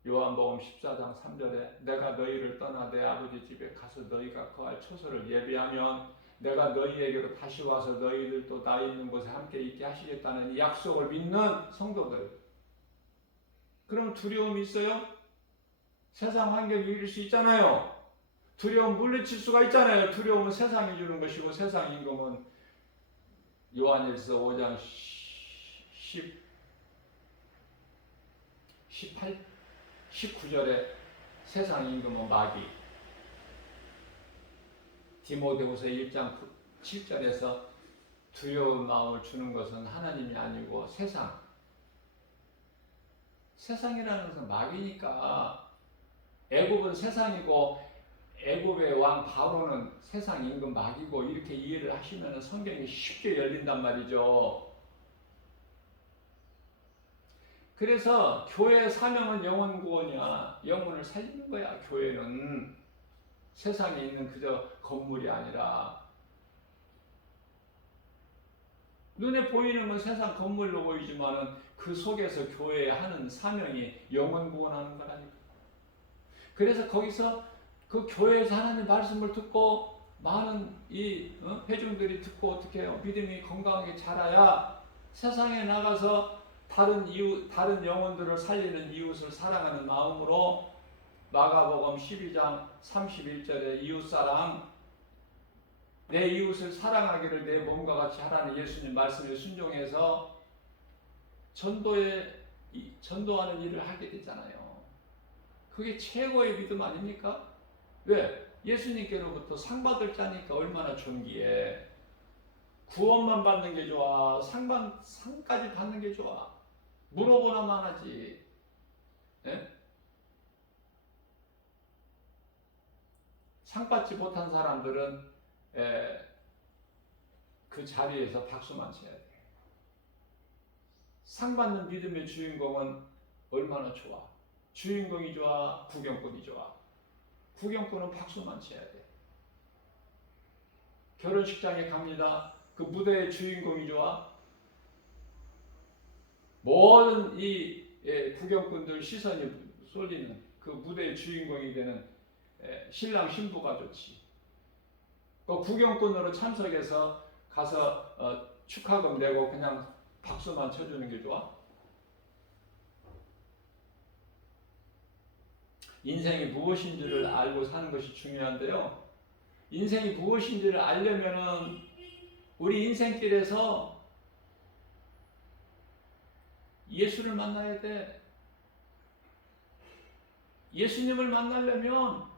요한복음 14장 3절에 내가 너희를 떠나 내 아버지 집에 가서 너희가 거할 처소를 예비하면 내가 너희에게로 다시 와서 너희들도 나 있는 곳에 함께 있게 하시겠다는 이 약속을 믿는 성도들. 그럼 두려움이 있어요? 세상 환경이 이길 수 있잖아요. 두려움 물리칠 수가 있잖아요. 두려움은 세상이 주는 것이고 세상 임금은 요한일서 5장 18 19절에 세상 임금은 마귀. 디모데후서 1장 7절에서 두려운 마음을 주는 것은 하나님이 아니고 세상이라는 것은 마귀니까. 애굽은 세상이고 애굽의 왕 바로는 세상 임금 마귀고, 이렇게 이해를 하시면 성경이 쉽게 열린단 말이죠. 그래서 교회의 사명은 영혼 구원이야. 영혼을 살리는 거야. 교회는 세상에 있는 그저 건물이 아니라, 눈에 보이는 건 세상 건물로 보이지만은 그 속에서 교회에 하는 사명이 영혼 구원하는 거라니까. 그래서 거기서 그 교회에서 하나님 말씀을 듣고 많은 이 회중들이 듣고 어떻게 해요? 믿음이 건강하게 자라야 세상에 나가서 다른 영혼들을 살리는 이웃을 사랑하는 마음으로, 마가복음 12장 31절에 이웃사랑, 내 이웃을 사랑하기를 내 몸과 같이 하라는 예수님 말씀에 순종해서 전도하는 일을 하게 되잖아요. 그게 최고의 믿음 아닙니까? 왜? 예수님께로부터 상 받을 자니까 얼마나 존귀해. 구원만 받는 게 좋아? 상까지 받는 게 좋아? 물어보나만 하지. 네? 상 받지 못한 사람들은 그 자리에서 박수만 쳐야 돼. 상 받는 믿음의 주인공은 얼마나 좋아? 주인공이 좋아? 구경꾼이 좋아? 구경꾼은 박수만 쳐야 돼. 결혼식장에 갑니다. 그 무대의 주인공이 좋아? 모든 이 구경꾼들 시선이 쏠리는 그 무대의 주인공이 되는 신랑 신부가 좋지. 그 구경꾼으로 참석해서 가서 축하금 내고 그냥 박수만 쳐주는 게 좋아? 인생이 무엇인지를 알고 사는 것이 중요한데요. 인생이 무엇인지를 알려면은 우리 인생길에서 예수를 만나야 돼. 예수님을 만나려면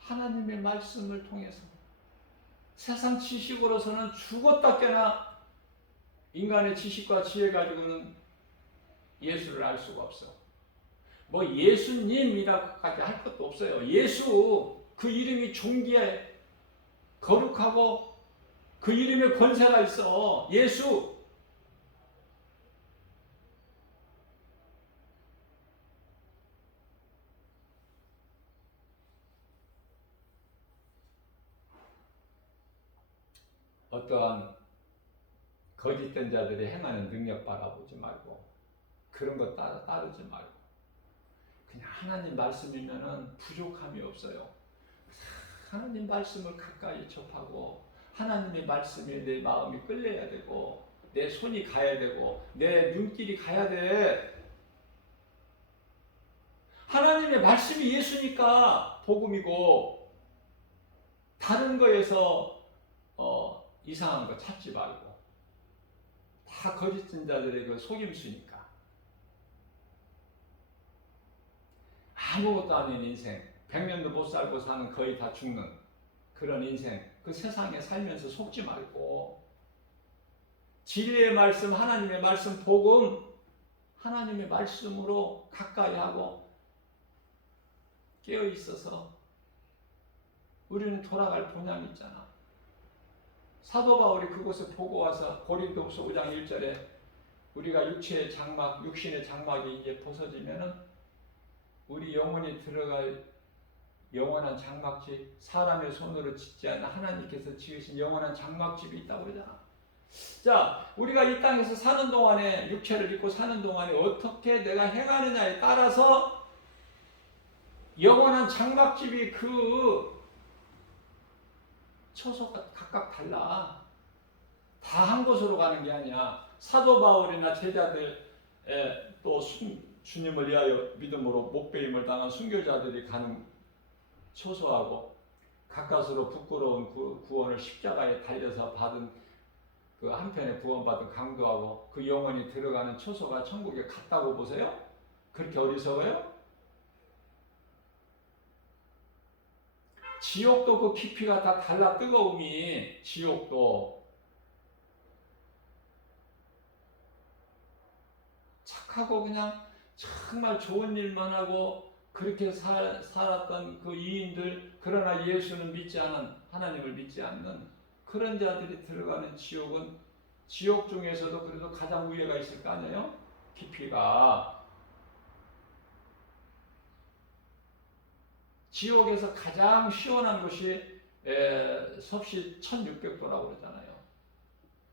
하나님의 말씀을 통해서, 세상 지식으로서는 죽었다 깨나 인간의 지식과 지혜 가지고는 예수를 알 수가 없어. 뭐 예수님이라고까지 할 것도 없어요. 예수, 그 이름이 존귀해, 거룩하고 그 이름에 권세가 있어. 예수. 어떠한 거짓된 자들이 행하는 능력 바라보지 말고, 그런 거 따르지 말고, 그냥 하나님 말씀이면은 부족함이 없어요. 하나님 말씀을 가까이 접하고, 하나님의 말씀에 내 마음이 끌려야 되고, 내 손이 가야 되고, 내 눈길이 가야 돼. 하나님의 말씀이 예수니까 복음이고, 다른 거에서 이상한 거 찾지 말고, 다 거짓된 자들의 그 속임수니까. 아무것도 아닌 인생, 100년도 못 살고 사는, 거의 다 죽는 그런 인생, 그 세상에 살면서 속지 말고, 진리의 말씀, 하나님의 말씀, 복음, 하나님의 말씀으로 가까이 하고 깨어 있어서 우리는 돌아갈 본향이 있잖아. 사도 바울이 그곳에 보고 와서 고린도후서 5장 1절에 우리가 육신의 장막이 이제 벗어지면은 우리 영혼이 들어갈 영원한 장막집, 사람의 손으로 짓지 않는 하나님께서 지으신 영원한 장막집이 있다고 그러잖아. 자, 우리가 이 땅에서 사는 동안에, 육체를 입고 사는 동안에 어떻게 내가 행하느냐에 따라서 영원한 장막집이 그 처소가 각각 달라. 다 한 곳으로 가는 게 아니야. 사도 바울이나 제자들, 또 주님을 위하여 믿음으로 목배임을 당한 순교자들이 가는 처소하고 가까스로 부끄러운 구원을 십자가에 달려서 받은 그 한편에 구원받은 강도하고 그 영혼이 들어가는 초소가 천국에 같다고 보세요? 그렇게 어리석어요? 지옥도 그 깊이가 다 달라, 뜨거움이. 지옥도 착하고 그냥 정말 좋은 일만 하고 그렇게 살았던 그 이인들, 그러나 예수는 믿지 않은, 하나님을 믿지 않는 그런 자들이 들어가는 지옥은, 지옥 중에서도 그래도 가장 위에가 있을 거 아니에요? 깊이가. 지옥에서 가장 시원한 곳이 섭씨 1600도라고 그러잖아요.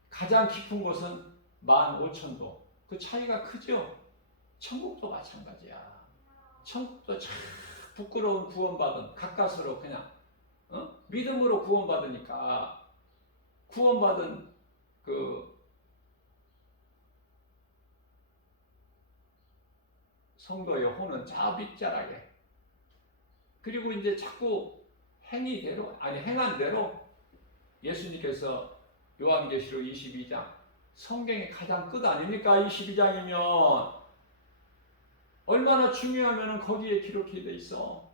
가장 깊은 곳은 15,000도. 그 차이가 크죠? 천국도 마찬가지야. 천국도 참 부끄러운 구원받은, 가까스로 그냥 믿음으로 구원받으니까, 구원받은 그 성도의 혼은 자빗자라게, 그리고 이제 자꾸 행위대로, 아니 행한 대로, 예수님께서 요한계시록 22장, 성경의 가장 끝 아닙니까? 22장이면 얼마나 중요하면 거기에 기록이 돼 있어.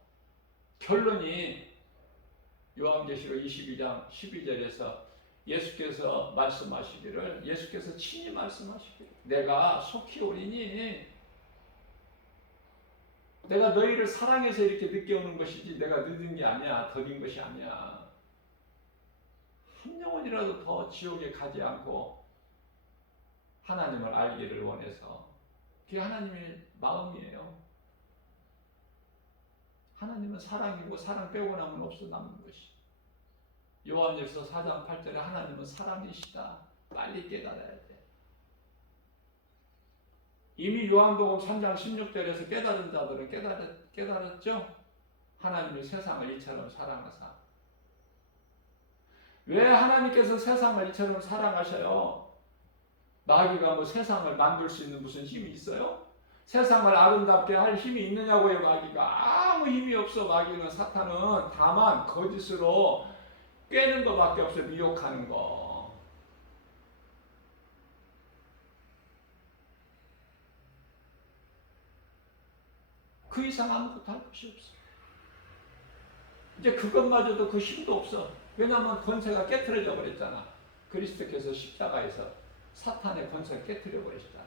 결론이 요한계시록 22장 12절에서 예수께서 말씀하시기를, 예수께서 친히 말씀하시기를, 내가 속히 오리니, 내가 너희를 사랑해서 이렇게 늦게 오는 것이지 내가 늦은 게 아니야, 더딘 것이 아니야. 한 영혼이라도 더 지옥에 가지 않고 하나님을 알기를 원해서. 그게 하나님의 마음이에요. 하나님은 사랑이고 사랑 빼고 나면 없어 남는 것이. 요한일서 4장 8절에 하나님은 사랑이시다. 빨리 깨달아야 돼. 이미 요한복음 3장 16절에서 깨달은 자들은 깨달았죠? 하나님이 세상을 이처럼 사랑하사. 왜 하나님께서 세상을 이처럼 사랑하셔요? 마귀가 뭐 세상을 만들 수 있는 무슨 힘이 있어요? 세상을 아름답게 할 힘이 있느냐고요. 마귀가 아무 힘이 없어. 마귀는, 사탄은 다만 거짓으로 꿰는 것밖에 없어. 미혹하는 거. 그 이상 아무것도 할 것이 없어. 이제 그것마저도 그 힘도 없어. 왜냐하면 권세가 깨트려져 버렸잖아. 그리스도께서 십자가에서 사탄의 권세를 깨트려 버리셨잖아.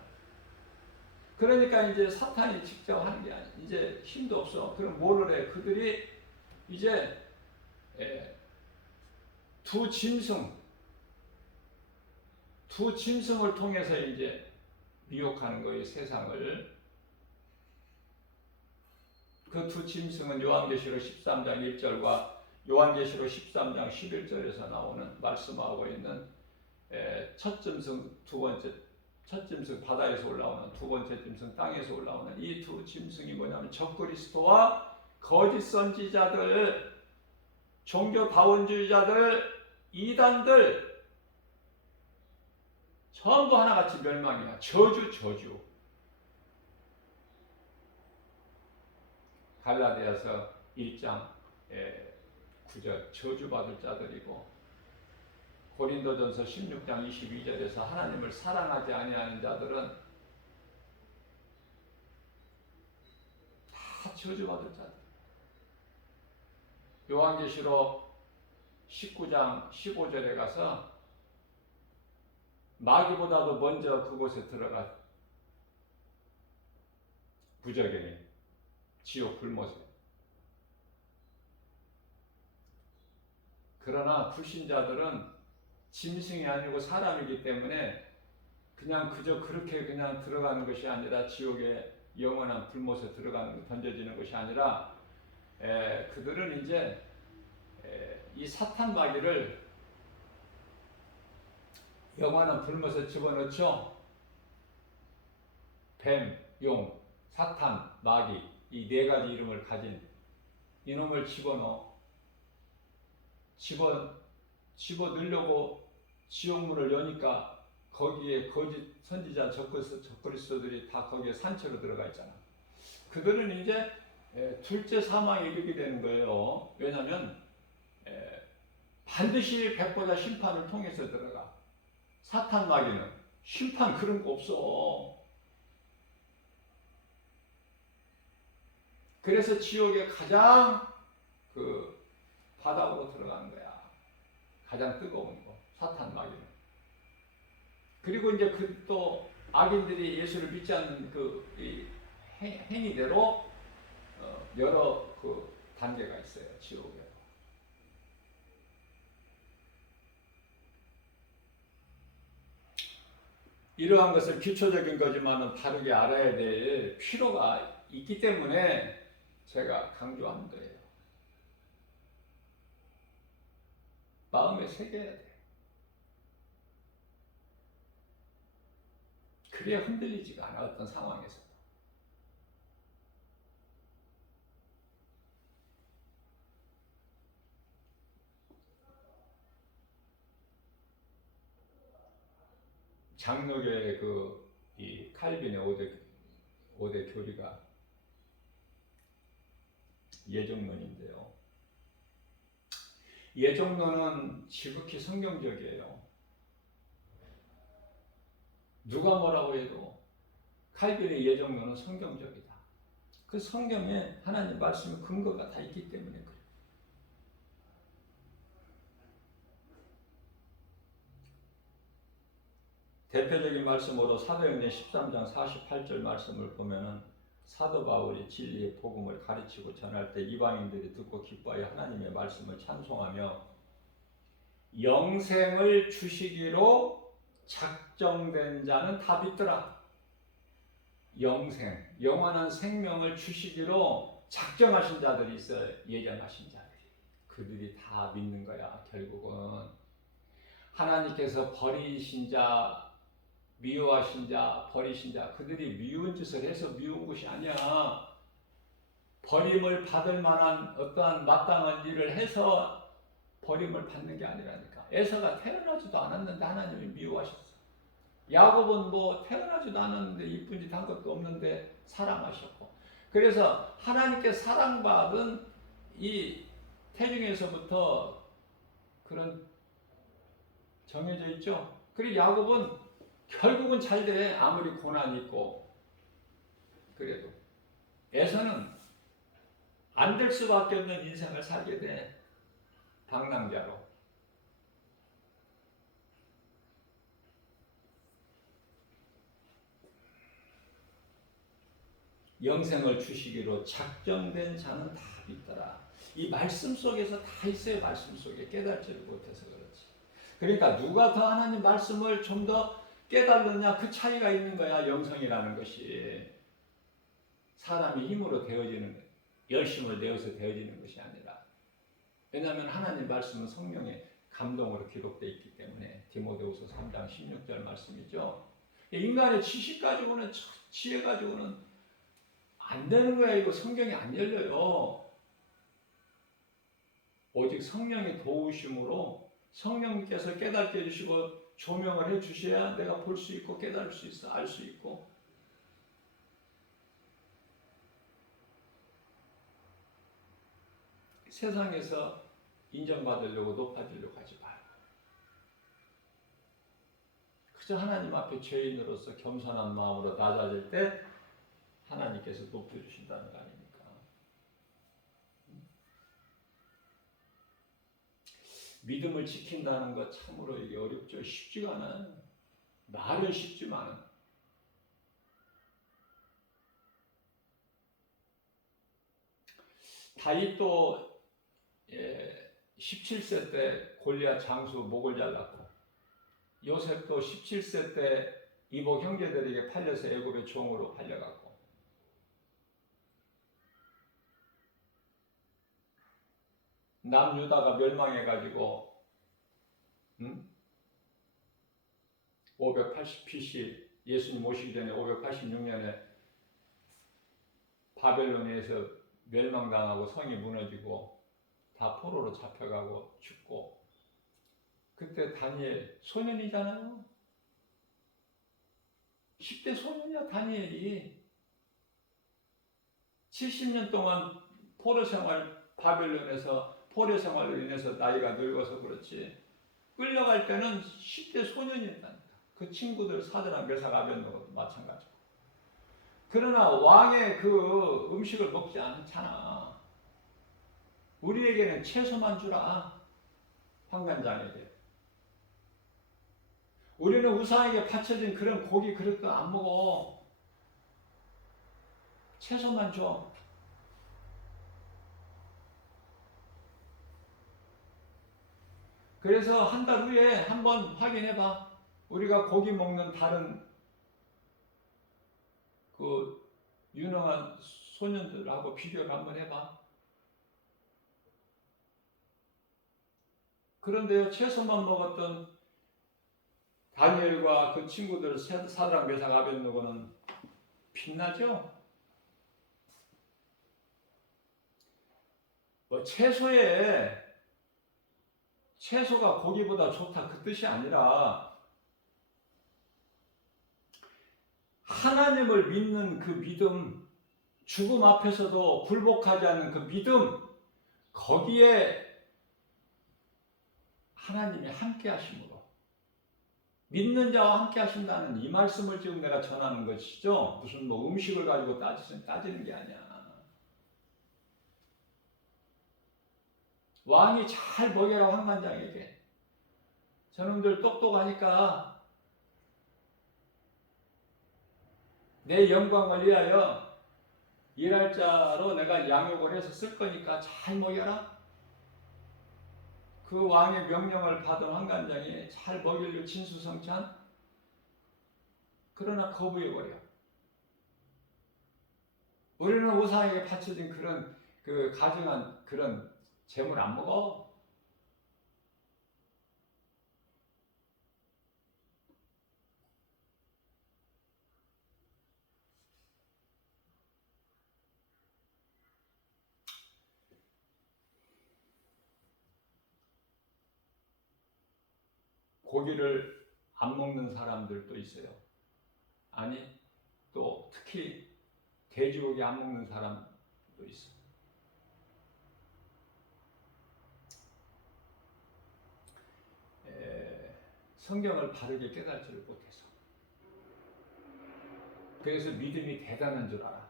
그러니까 이제 사탄이 직접 하는 게 아니야. 이제 힘도 없어. 그럼 뭐를 해? 그들이 이제 두 짐승을 통해서 이제 미혹하는 거예요, 세상을. 그 두 짐승은 요한계시록 13장 1절과 요한계시록 13장 11절에서 나오는, 말씀하고 있는 첫 짐승, 두 번째, 첫 짐승 바다에서 올라오는, 두 번째 짐승 땅에서 올라오는 이 두 짐승이 뭐냐면 적그리스도와 거짓 선지자들, 종교다원주의자들, 이단들 전부 하나같이 멸망이야. 저주. 갈라디아서 1장 9절 저주받을 자들이고, 고린도전서 16장 22절에서 하나님을 사랑하지 아니하는 자들은 다 저주받을 자들. 요한계시록 19장 15절에 가서 마귀보다도 먼저 그곳에 들어가 부적행해. 지옥 불못에. 그러나 불신자들은 짐승이 아니고 사람이기 때문에 그냥 그저 그렇게 그냥 들어가는 것이 아니라, 지옥의 영원한 불못에 들어가는, 던져지는 것이 아니라, 그들은 이제 이 사탄 마귀를 영원한 불못에 집어넣죠. 뱀, 용, 사탄, 마귀, 이 네 가지 이름을 가진 이놈을 집어 넣으려고 지옥문을 여니까 거기에 거짓 선지자 적그리스도들이 다 거기에 산채로 들어가 있잖아. 그들은 이제 둘째 사망에 이르게 되는 거예요. 왜냐하면 반드시 백보자 심판을 통해서 들어가. 사탄 마귀는 심판 그런 거 없어. 그래서 지옥에 가장 그 바닥으로 들어가는 거야. 가장 뜨거운 거, 사탄 마귀는. 그리고 이제 그 또 악인들이 예수를 믿지 않는 그 행위대로 여러 그 단계가 있어요, 지옥에. 이러한 것을 기초적인 거지만은 바르게 알아야 될 필요가 있기 때문에 제가 강조하는 거예요. 마음에 새겨야 돼. 그래야 흔들리지가 않아, 어떤 상황에서도. 장로교의 이 칼빈의 5대 교리가 예정론인데요. 예정론은 지극히 성경적이에요. 누가 뭐라고 해도 칼빈의 예정론은 성경적이다. 그 성경에 하나님 말씀의 근거가 다 있기 때문에 그래요. 대표적인 말씀으로 사도행전 13장 48절 말씀을 보면은 사도 바울이 진리의 복음을 가르치고 전할 때 이방인들이 듣고 기뻐하여 하나님의 말씀을 찬송하며 영생을 주시기로 작정된 자는 다 믿더라. 영생, 영원한 생명을 주시기로 작정하신 자들이 있어요. 예정하신 자들이. 그들이 다 믿는 거야. 결국은 하나님께서 버리신 자, 미워하신 자, 버리신 자, 그들이 미운 짓을 해서 미운 것이 아니야. 버림을 받을 만한 어떠한 마땅한 일을 해서 버림을 받는 게 아니라니까. 에서가 태어나지도 않았는데 하나님이 미워하셨어. 야곱은 뭐 태어나지도 않았는데 이쁜 짓 한 것도 없는데 사랑하셨고. 그래서 하나님께 사랑받은 이 태중에서부터 그런 정해져 있죠. 그리고 야곱은 결국은 잘 돼. 아무리 고난이 있고 그래도. 에서는 안 될 수밖에 없는 인생을 살게 돼. 방랑자로. 영생을 주시기로 작정된 자는 다 믿더라. 이 말씀 속에서 다 있어요. 말씀 속에 깨닫지를 못해서 그렇지. 그러니까 누가 더 하나님 말씀을 좀 더 깨달느냐, 그 차이가 있는 거야. 영성이라는 것이 사람이 힘으로 되어지는, 열심을 내어서 되어지는 것이 아니라. 왜냐하면 하나님 말씀은 성령의 감동으로 기록되어 있기 때문에. 디모데후서 3장 16절 말씀이죠. 인간의 지식 가지고는, 지혜 가지고는 안 되는 거야. 이거 성경이 안 열려요. 오직 성령의 도우심으로 성령께서 깨닫게 해주시고 조명을 해주셔야 내가 볼 수 있고 깨달을 수 있어. 알 수 있고. 세상에서 인정받으려고 높아지려고 하지 말고 그저 하나님 앞에 죄인으로서 겸손한 마음으로 낮아질 때 하나님께서 높여주신다는 거 아닙니까? 믿음을 지킨다는 것 참으로 이게 어렵죠. 쉽지가 않아요. 말은 쉽지만 다윗도 17세 때 골리앗 장수 목을 잘랐고 요셉도 17세 때 이복 형제들에게 팔려서 애굽의 종으로 팔려갔고 남유다가 멸망해가지고 580 BC 예수님 오시기 전에 586년에 바벨론에서 멸망당하고 성이 무너지고 다 포로로 잡혀가고 죽고 그때 다니엘 소년이잖아요. 10대 소년이야 다니엘이. 70년 동안 포로 생활 바벨론에서 포로 생활로 인해서 나이가 늙어서 그렇지 끌려갈 때는 10대 소년이었다니까. 그 친구들 사드라 메삭 아벤노고도 마찬가지고. 그러나 왕의 그 음식을 먹지 않잖아. 우리에게는 채소만 주라. 환관장에게. 우리는 우상에게 바쳐진 그런 고기 그릇도 안 먹어. 채소만 줘. 그래서 한 달 후에 한번 확인해봐. 우리가 고기 먹는 다른 그 유능한 소년들하고 비교를 한번 해봐. 그런데요, 채소만 먹었던 다니엘과 그 친구들 사드락 메삭 아벳느고는 빛나죠? 뭐 채소가 고기보다 좋다 그 뜻이 아니라 하나님을 믿는 그 믿음, 죽음 앞에서도 굴복하지 않는 그 믿음, 거기에 하나님이 함께 하심으로 믿는 자와 함께 하신다는 이 말씀을 지금 내가 전하는 것이죠. 무슨 뭐 음식을 가지고 따지는 게 아니야. 왕이 잘 먹여라 환관장에게. 저놈들 똑똑하니까 내 영광을 위하여 일할 자로 내가 양육을 해서 쓸 거니까 잘 먹여라. 그 왕의 명령을 받은 환관장이 잘 먹이려 진수성찬. 그러나 거부해버려. 우리는 우상에게 바쳐진 그런 그 가증한 그런 재물 안 먹어. 고기를 안 먹는 사람들도 있어요. 아니, 또 특히 돼지고기 안 먹는 사람도 있어. 성경을 바르게 깨달지를 못해서. 그래서 믿음이 대단한 줄 알아.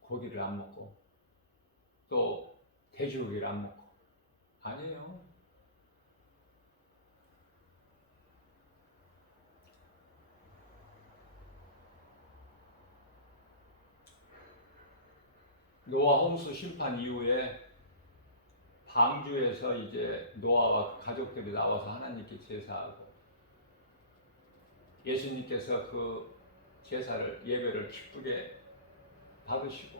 고기를 안 먹고 또 돼지고기를 안 먹고. 아니에요. 노아 홍수 심판 이후에 방주에서 이제 노아와 가족들이 나와서 하나님께 제사하고 예수님께서 그 제사를 예배를 기쁘게 받으시고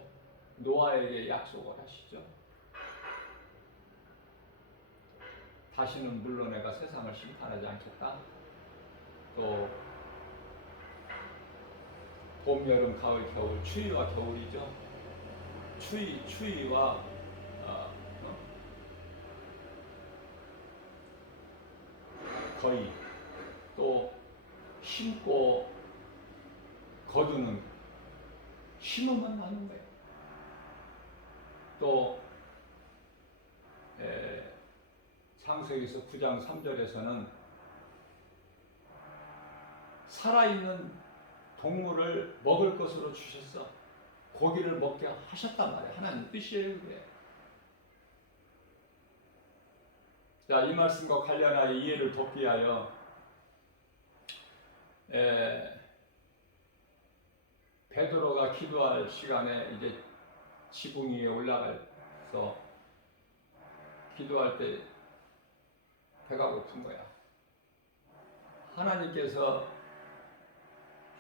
노아에게 약속을 하시죠. 다시는 물러내가 세상을 심판하지 않겠다. 또 봄, 여름, 가을, 겨울, 추위와 겨울이죠. 추위와 거의 또 심고 거두는 심으면 나는 거예요. 또 창세기서 9장 3절에서는 살아있는 동물을 먹을 것으로 주셨어. 고기를 먹게 하셨단 말이에요. 하나님 뜻이에요. 그게. 자, 이 말씀과 관련하여 이해를 돕기 위하여 베드로가 기도할 시간에 이제 지붕 위에 올라가서 기도할 때 배가 고픈 거야. 하나님께서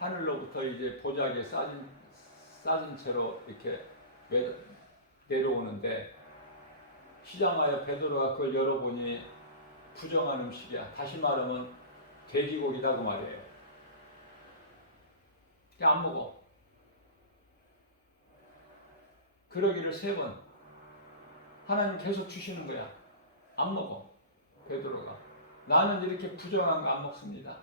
하늘로부터 이제 보자기에 싸진 채로 이렇게 내려오는데 시장하여 베드로가 그걸 열어보니 부정한 음식이야. 다시 말하면 돼지고기다 그 말이에요. 안 먹어. 그러기를 3번. 하나님 계속 주시는 거야. 안 먹어. 베드로가. 나는 이렇게 부정한 거 안 먹습니다.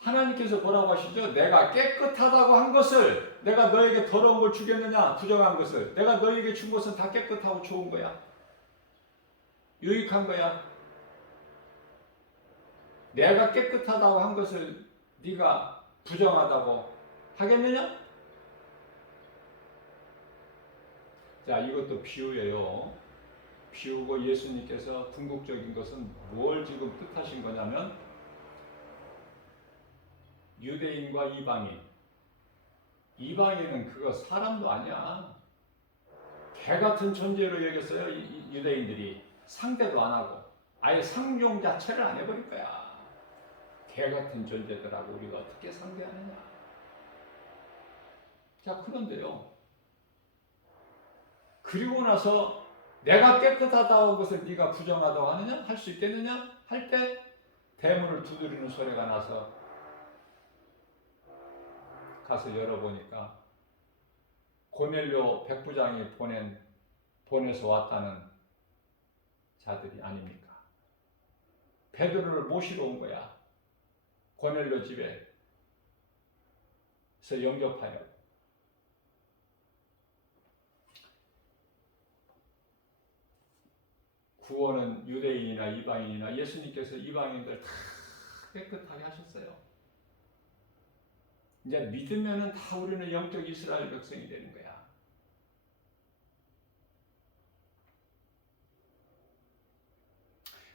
하나님께서 뭐라고 하시죠? 내가 깨끗하다고 한 것을 내가 너에게 더러운 걸 주겠느냐? 부정한 것을. 내가 너에게 준 것은 다 깨끗하고 좋은 거야. 유익한 거야. 내가 깨끗하다고 한 것을 네가 부정하다고 하겠느냐? 자, 이것도 비유예요. 비유고 예수님께서 궁극적인 것은 뭘 지금 뜻하신 거냐면 유대인과 이방인. 이방인은 그거 사람도 아니야. 개 같은 존재로 여겼어요. 유대인들이 상대도 안 하고 아예 상종 자체를 안 해버릴 거야. 개 같은 존재들하고 우리가 어떻게 상대하느냐. 자, 그런데요. 그리고 나서 내가 깨끗하다고 한 것을 네가 부정하다고 하느냐? 할 수 있겠느냐? 할 때 대문을 두드리는 소리가 나서 가서 열어보니까 고넬료 백부장이 보내서 왔다는 자들이 아닙니까? 베드로를 모시러 온 거야. 고넬료 집에서 영접하여. 구원은 유대인이나 이방인이나 예수님께서 이방인들 다 깨끗하게 하셨어요. 이제 믿으면은 다 우리는 영적 이스라엘 백성이 되는 거야.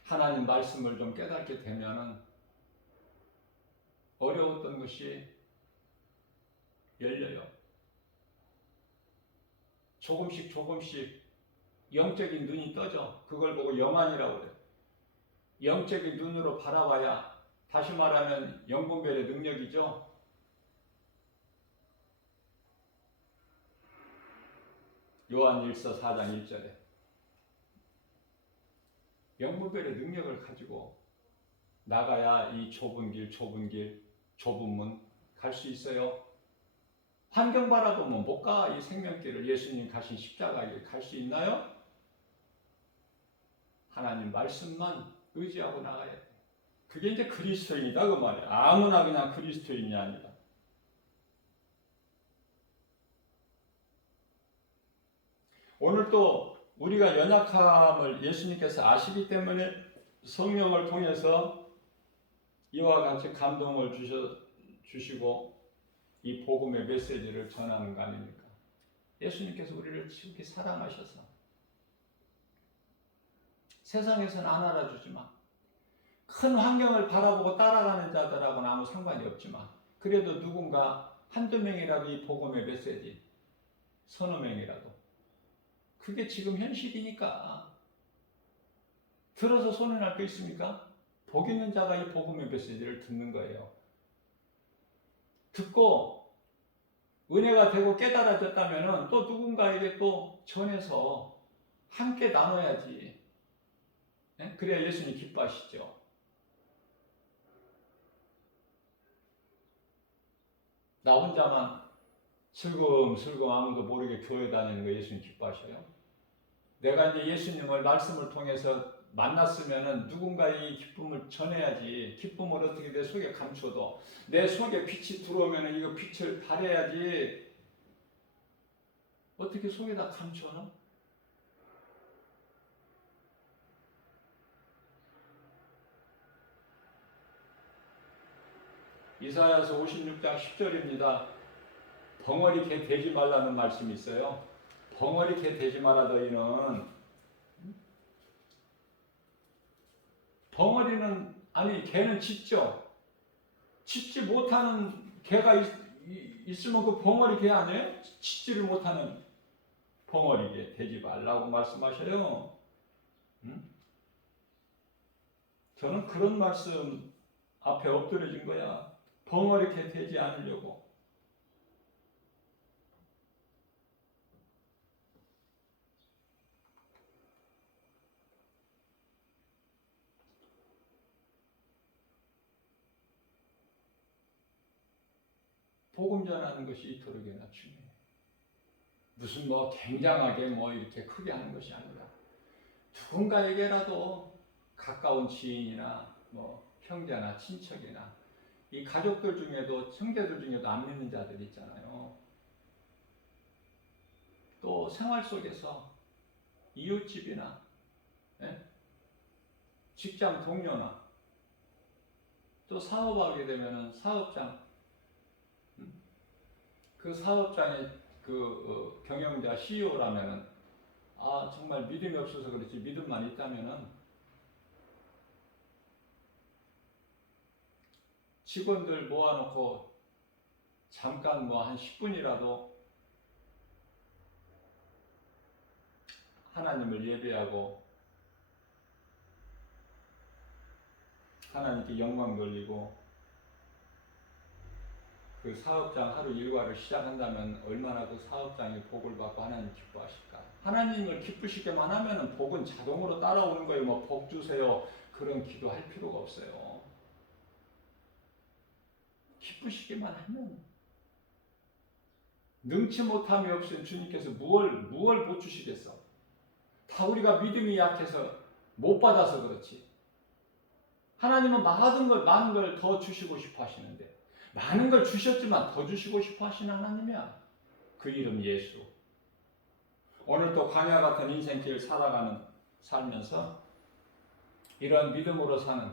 하나님 말씀을 좀 깨닫게 되면은 어려웠던 것이 열려요. 조금씩 영적인 눈이 떠져. 그걸 보고 영안이라고 그래요. 영적인 눈으로 바라봐야, 다시 말하면 영분별의 능력이죠. 요한일서 4장 1절에 영분별의 능력을 가지고 나가야 이 좁은 길, 좁은 문 갈 수 있어요. 환경 바라보면 못 가. 이 생명길을, 예수님 가신 십자가 길 갈 수 있나요? 하나님 말씀만 의지하고 나가야 돼. 그게 이제 그리스도인이다 그 말이야. 아무나 그냥 그리스도인이 아니라. 오늘 또 우리가 연약함을 예수님께서 아시기 때문에 성령을 통해서 이와 같이 감동을 주시고 이 복음의 메시지를 전하는 거 아닙니까? 예수님께서 우리를 지극히 사랑하셔서 세상에서는 안 알아주지만 큰 환경을 바라보고 따라가는 자들하고는 아무 상관이 없지만 그래도 누군가 한두 명이라도 이 복음의 메시지, 서너 명이라도, 그게 지금 현실이니까 들어서 손해 날 거 있습니까? 복 있는 자가 이 복음의 메시지를 듣는 거예요. 듣고 은혜가 되고 깨달아졌다면 또 누군가에게 또 전해서 함께 나눠야지. 그래야 예수님 기뻐하시죠. 나 혼자만 슬금슬금 아무도 모르게 교회 다니는 거 예수님 기뻐하셔요? 내가 이제 예수님을 말씀을 통해서 만났으면은 누군가의 기쁨을 전해야지. 기쁨을 어떻게 내 속에 감춰도 내 속에 빛이 들어오면은 이거 빛을 발해야지. 어떻게 속에다 감춰놔? 이사야서 56장 10절입니다. 벙어리 개 되지 말라는 말씀이 있어요. 벙어리 개 되지 마라 너희는. 벙어리는 아니 개는 짖죠. 짖지 못하는 개가 있으면 그 벙어리 개 아니에요? 짖지를 못하는 벙어리 개 되지 말라고 말씀하셔요. 저는 그런 말씀 앞에 엎드려진 거야. 벙어리 개 되지 않으려고. 복음 전하는 것이 이토록이나 중요해. 무슨 뭐 굉장하게 뭐 이렇게 크게 하는 것이 아니라 누군가에게라도 가까운 지인이나 뭐 형제나 친척이나 이 가족들 중에도 형제들 중에도 안 믿는 자들 있잖아요. 또 생활 속에서 이웃집이나 예? 직장 동료나 또 사업하게 되면은 사업장 그 사업장의 그 경영자 CEO라면은 정말 믿음이 없어서 그렇지 믿음만 있다면은 직원들 모아놓고 잠깐 뭐 한 10분이라도 하나님을 예배하고 하나님께 영광 돌리고 그 사업장 하루 일과를 시작한다면 얼마나 그 사업장이 복을 받고 하나님 기뻐하실까? 하나님을 기쁘시게만 하면은 복은 자동으로 따라오는 거예요. 뭐 복 주세요 그런 기도할 필요가 없어요. 기쁘시게만 하면 능치 못함이 없으면 주님께서 무얼 못 주시겠어? 다 우리가 믿음이 약해서 못 받아서 그렇지. 하나님은 많은 걸 더 주시고 싶어 하시는데 많은 걸 주셨지만 더 주시고 싶어 하시는 하나님이야. 그 이름 예수. 오늘 또 광야 같은 인생길 살면서 이런 믿음으로 사는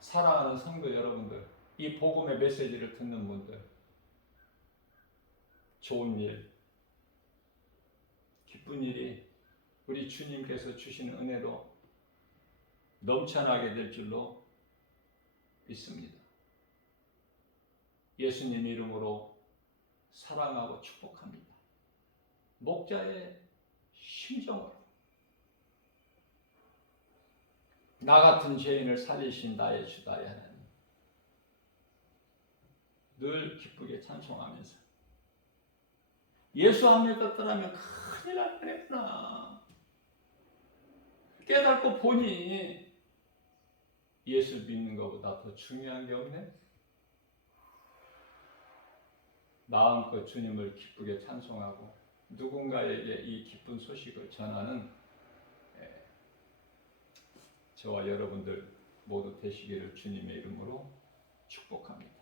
사랑하는 성도 여러분들, 이 복음의 메시지를 듣는 분들, 좋은 일, 기쁜 일이 우리 주님께서 주시는 은혜도 넘쳐나게 될 줄로 믿습니다. 예수님 이름으로 사랑하고 축복합니다. 목자의 심정으로 나 같은 죄인을 살리신 나의 주 나의 하나님 늘 기쁘게 찬송하면서 예수 안 믿었더라면 큰일 날 뻔했구나 깨닫고 보니 예수 믿는 것보다 더 중요한 게 없네. 마음껏 주님을 기쁘게 찬송하고 누군가에게 이 기쁜 소식을 전하는 저와 여러분들 모두 되시기를 주님의 이름으로 축복합니다.